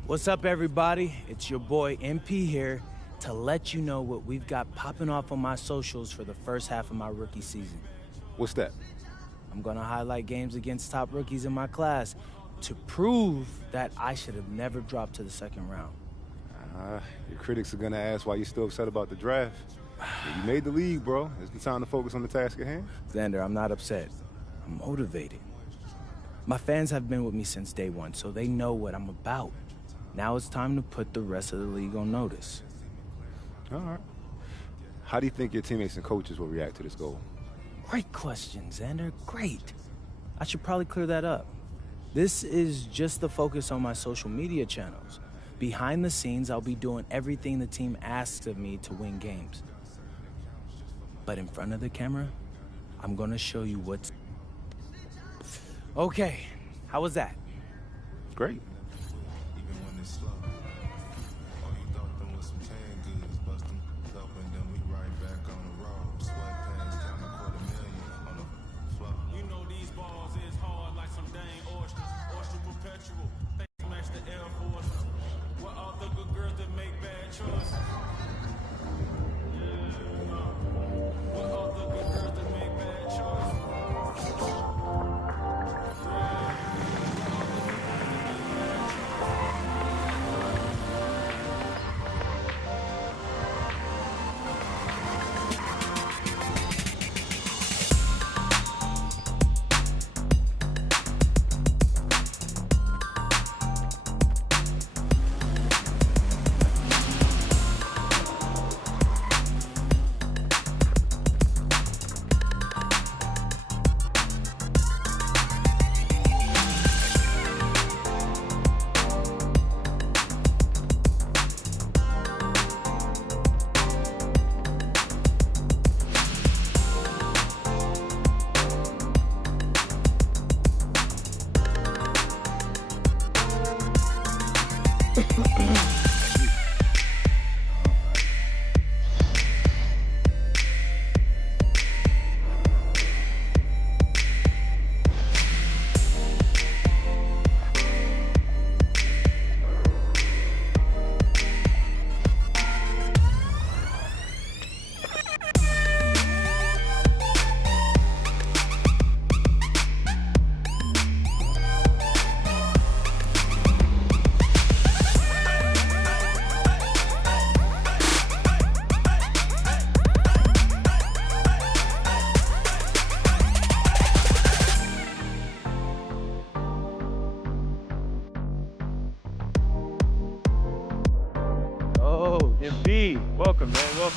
What's up, everybody? It's your boy MP here to let you know what we've got popping off on my socials for the first half of my rookie season. What's that? I'm gonna highlight games against top rookies in my class to prove that I should have never dropped to the second round. Your critics are gonna ask why you're still upset about the draft. You made the league, bro. It's the time to focus on the task at hand. Xander, I'm not upset. I'm motivated. My fans have been with me since day one, so they know what I'm about. Now it's time to put the rest of the league on notice. All right. How do you think your teammates and coaches will react to this goal? Great question, Xander. Great. I should probably clear that up. This is just the focus on my social media channels. Behind the scenes, I'll be doing everything the team asks of me to win games. But in front of the camera, I'm gonna show you what's... Okay, how was that? Great.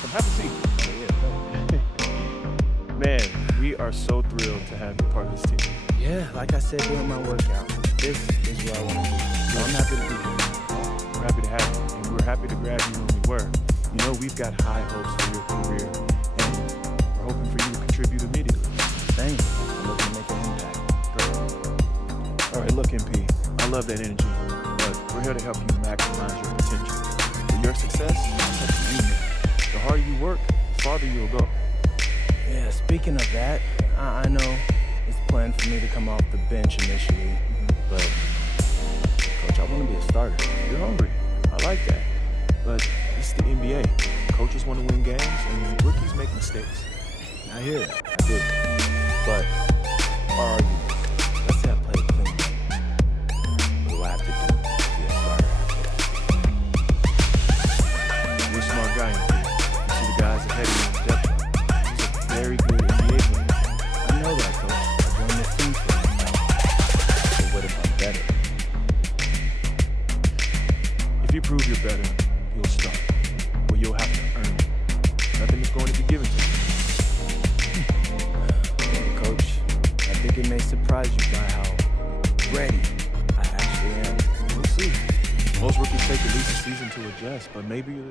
welcome. Have a seat. Man, we are so thrilled to have you part of this team. Yeah, like I said during my workout, this is where I want to be. So I'm happy to be here. We're happy to have you, and we're happy to grab you when we were. You know, we've got high hopes for your career, and we're hoping for you to contribute immediately. Thanks. I'm looking to make an impact. Great. All right, look, MP, I love that energy, but we're here to help you maximize your potential. For your success, it's up to you, man. The harder you work, the farther you'll go. Yeah, speaking of that, I know it's planned for me to come off the bench initially, but Coach, I want to be a starter. You're hungry. I like that. But this is the NBA. Coaches want to win games, and rookies make mistakes. I hear that. I do. But our arguments, let's say I play a clean game. What do I have to do to be a starter after You're a smart guy, MP. You see the guys ahead of you in the depth chart. He's a very good NBA player. I know that, Coach. I joined this team for you. But what if I'm better? If you prove you're better, you'll start. Well, you'll have to earn it. Nothing is going to be given to you. Coach, I think it may surprise you by how ready I actually am. We'll see. Most rookies take at least a season to adjust, but maybe you'll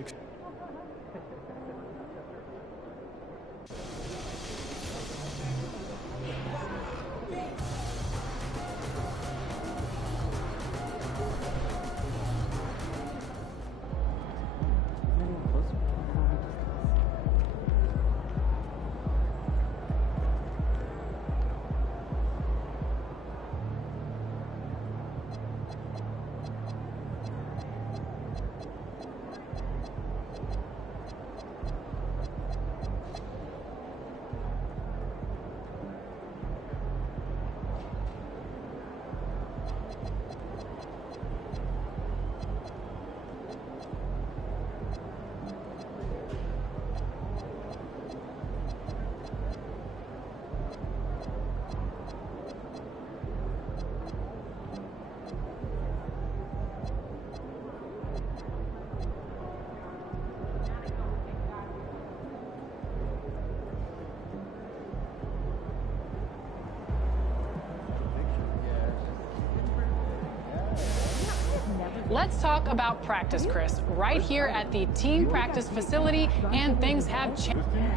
Let's talk about practice, Chris. Right here at the team practice facility, and things have changed. In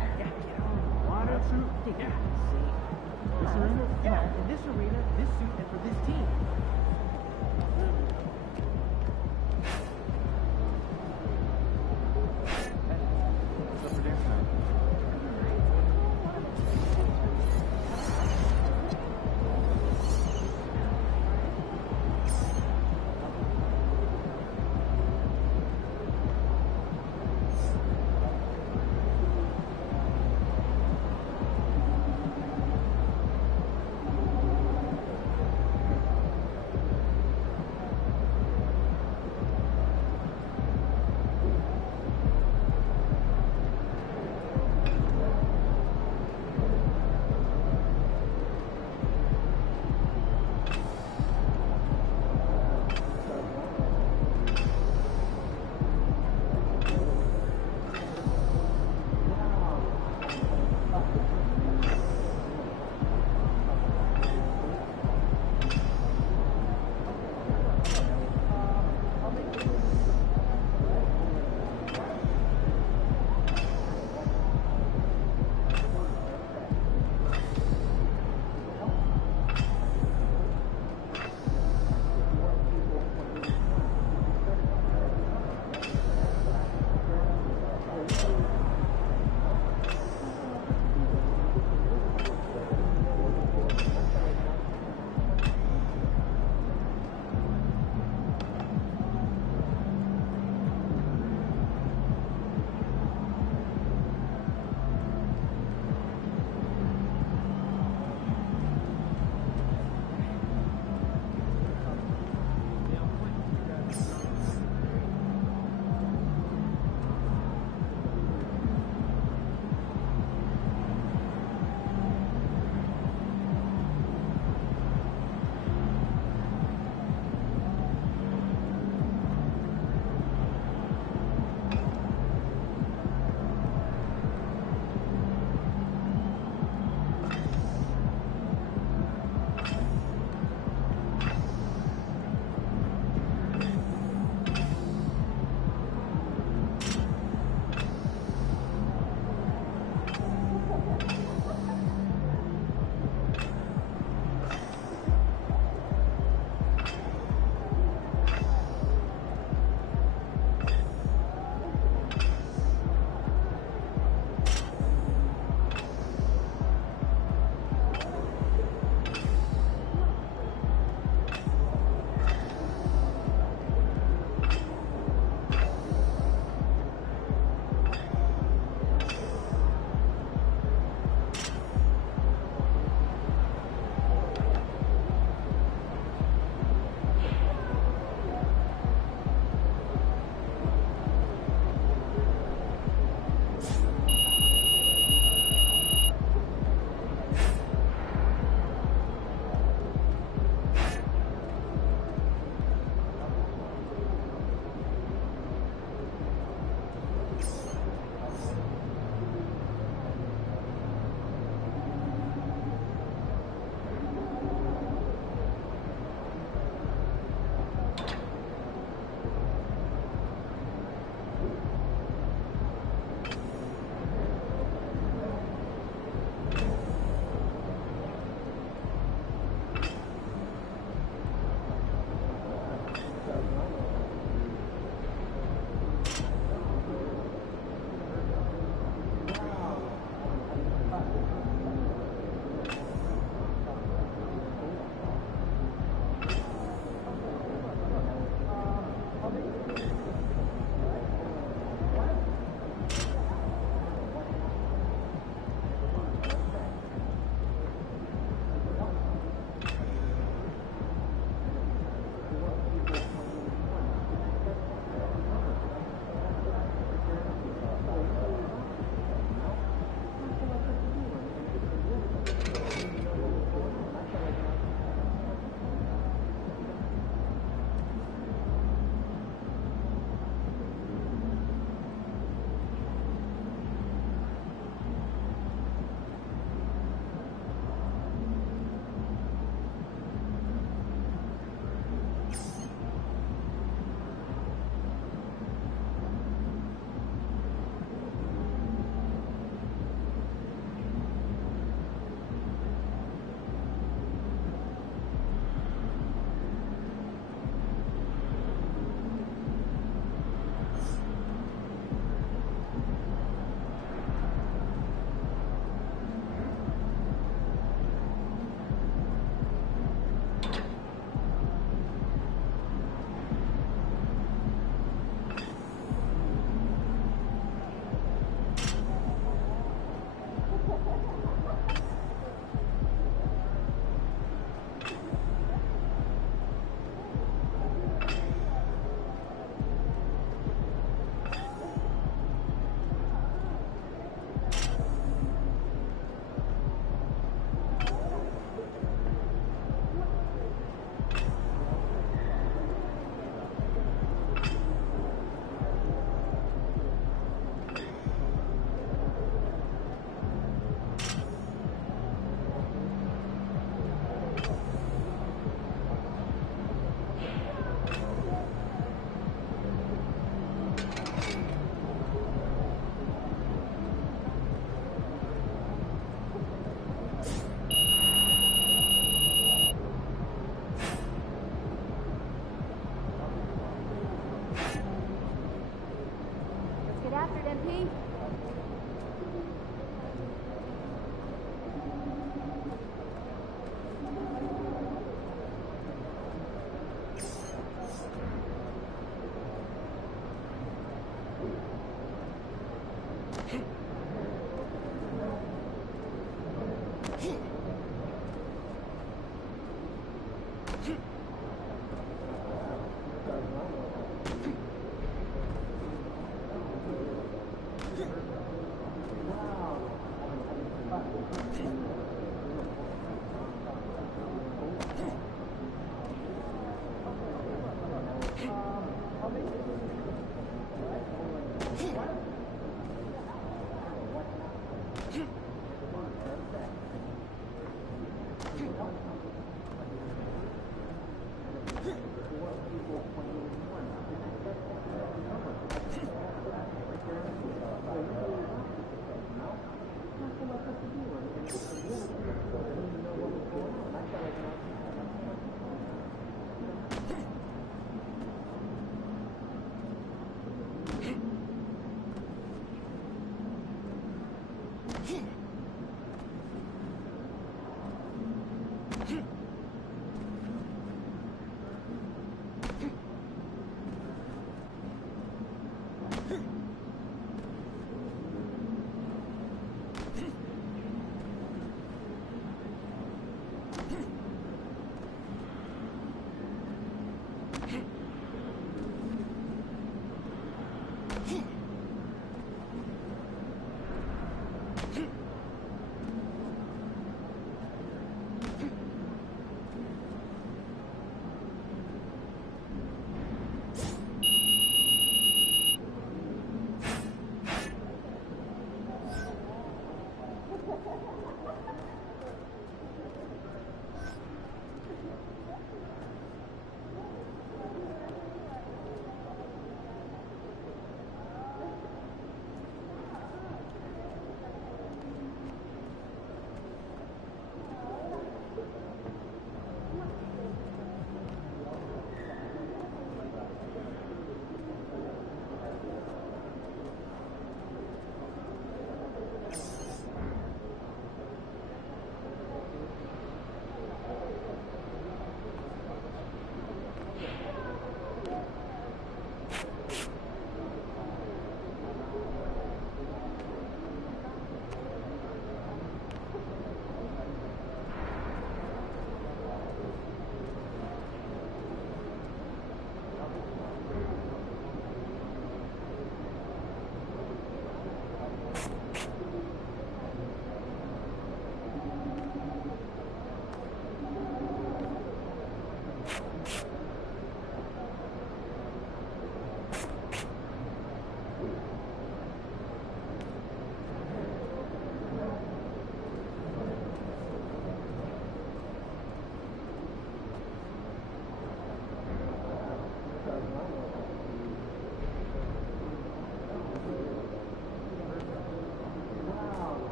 this arena, this suit, and for this team. What's up for dance night?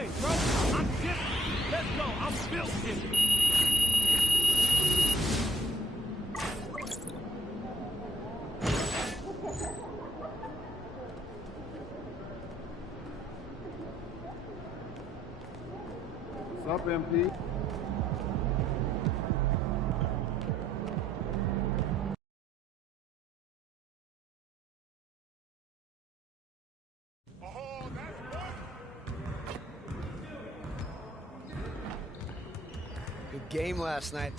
Hey, bro, I'm different. Let's go. I'm built different. What's up, MP? Good game last night.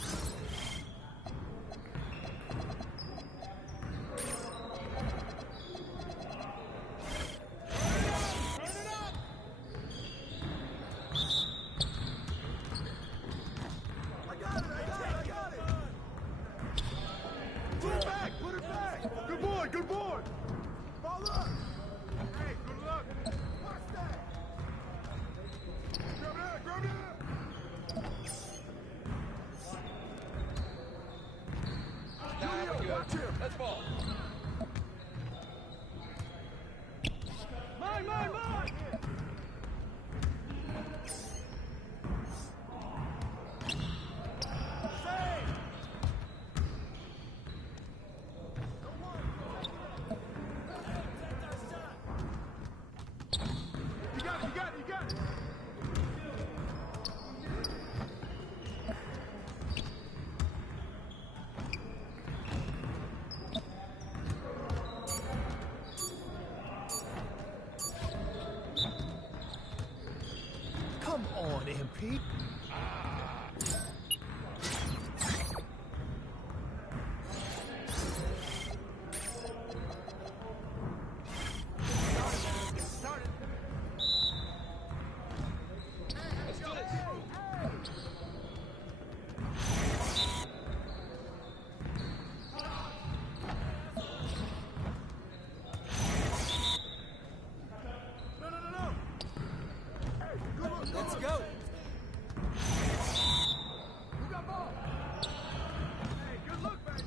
Come on, MP. Let's go. Who got ball? Hey, good look, baby.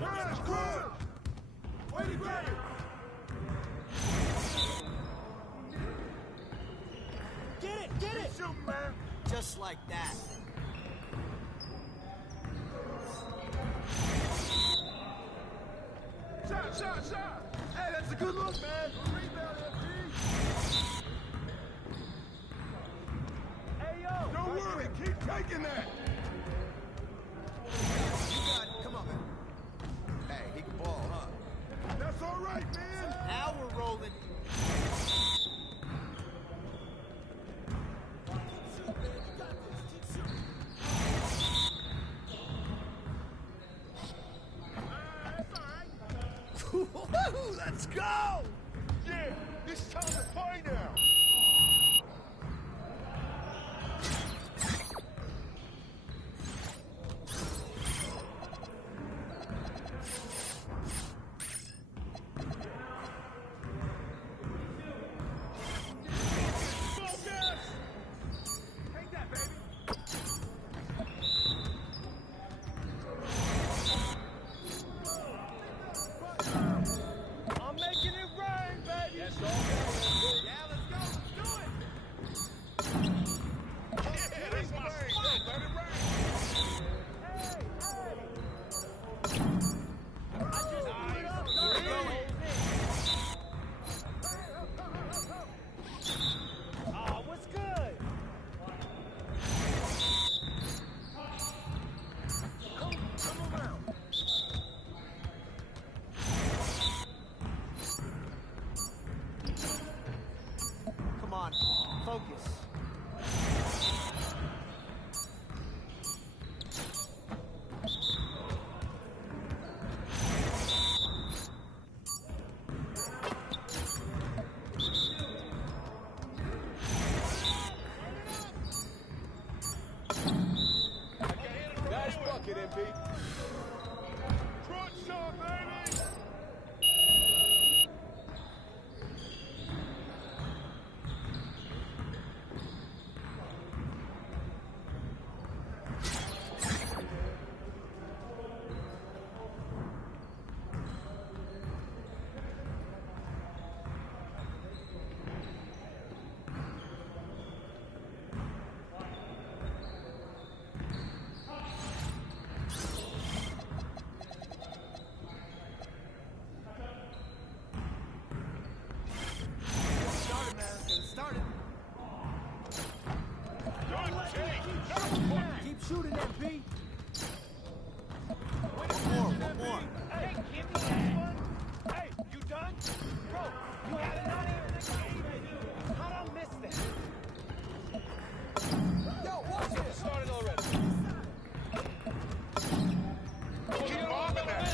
That's good. Way to get it. Get it. Shoot, man. Just like that. Shot. Hey, that's a good look, man. Good rebound, MP. Hey, yo. Don't worry. Keep taking that. You got it. Come on, man. Hey, he can ball, huh? That's all right, man. Now we're rolling. Let's go! Yeah, it's time to play now. Take that, baby. I'm making it rain, baby. That's all. Yeah, let's go. Let's do it. Yeah, that's my spot. Let it rain. Hey. I just put it up. Oh, what's good? Come around. Come on, focus. Nice bucket, MP. Crunch shot, baby. Started. Keep shooting, MP. One more. Hey, give me that one. Hey, you done? Bro, you had it not even the game. How'd I miss that? Yo, watch it. Started already. Keep bombing that.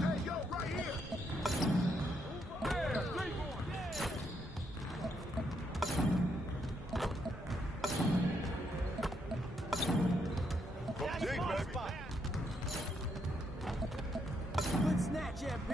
Hey, yo, right here. Yeah, 3-point. Dig, baby. Good snatch, MP.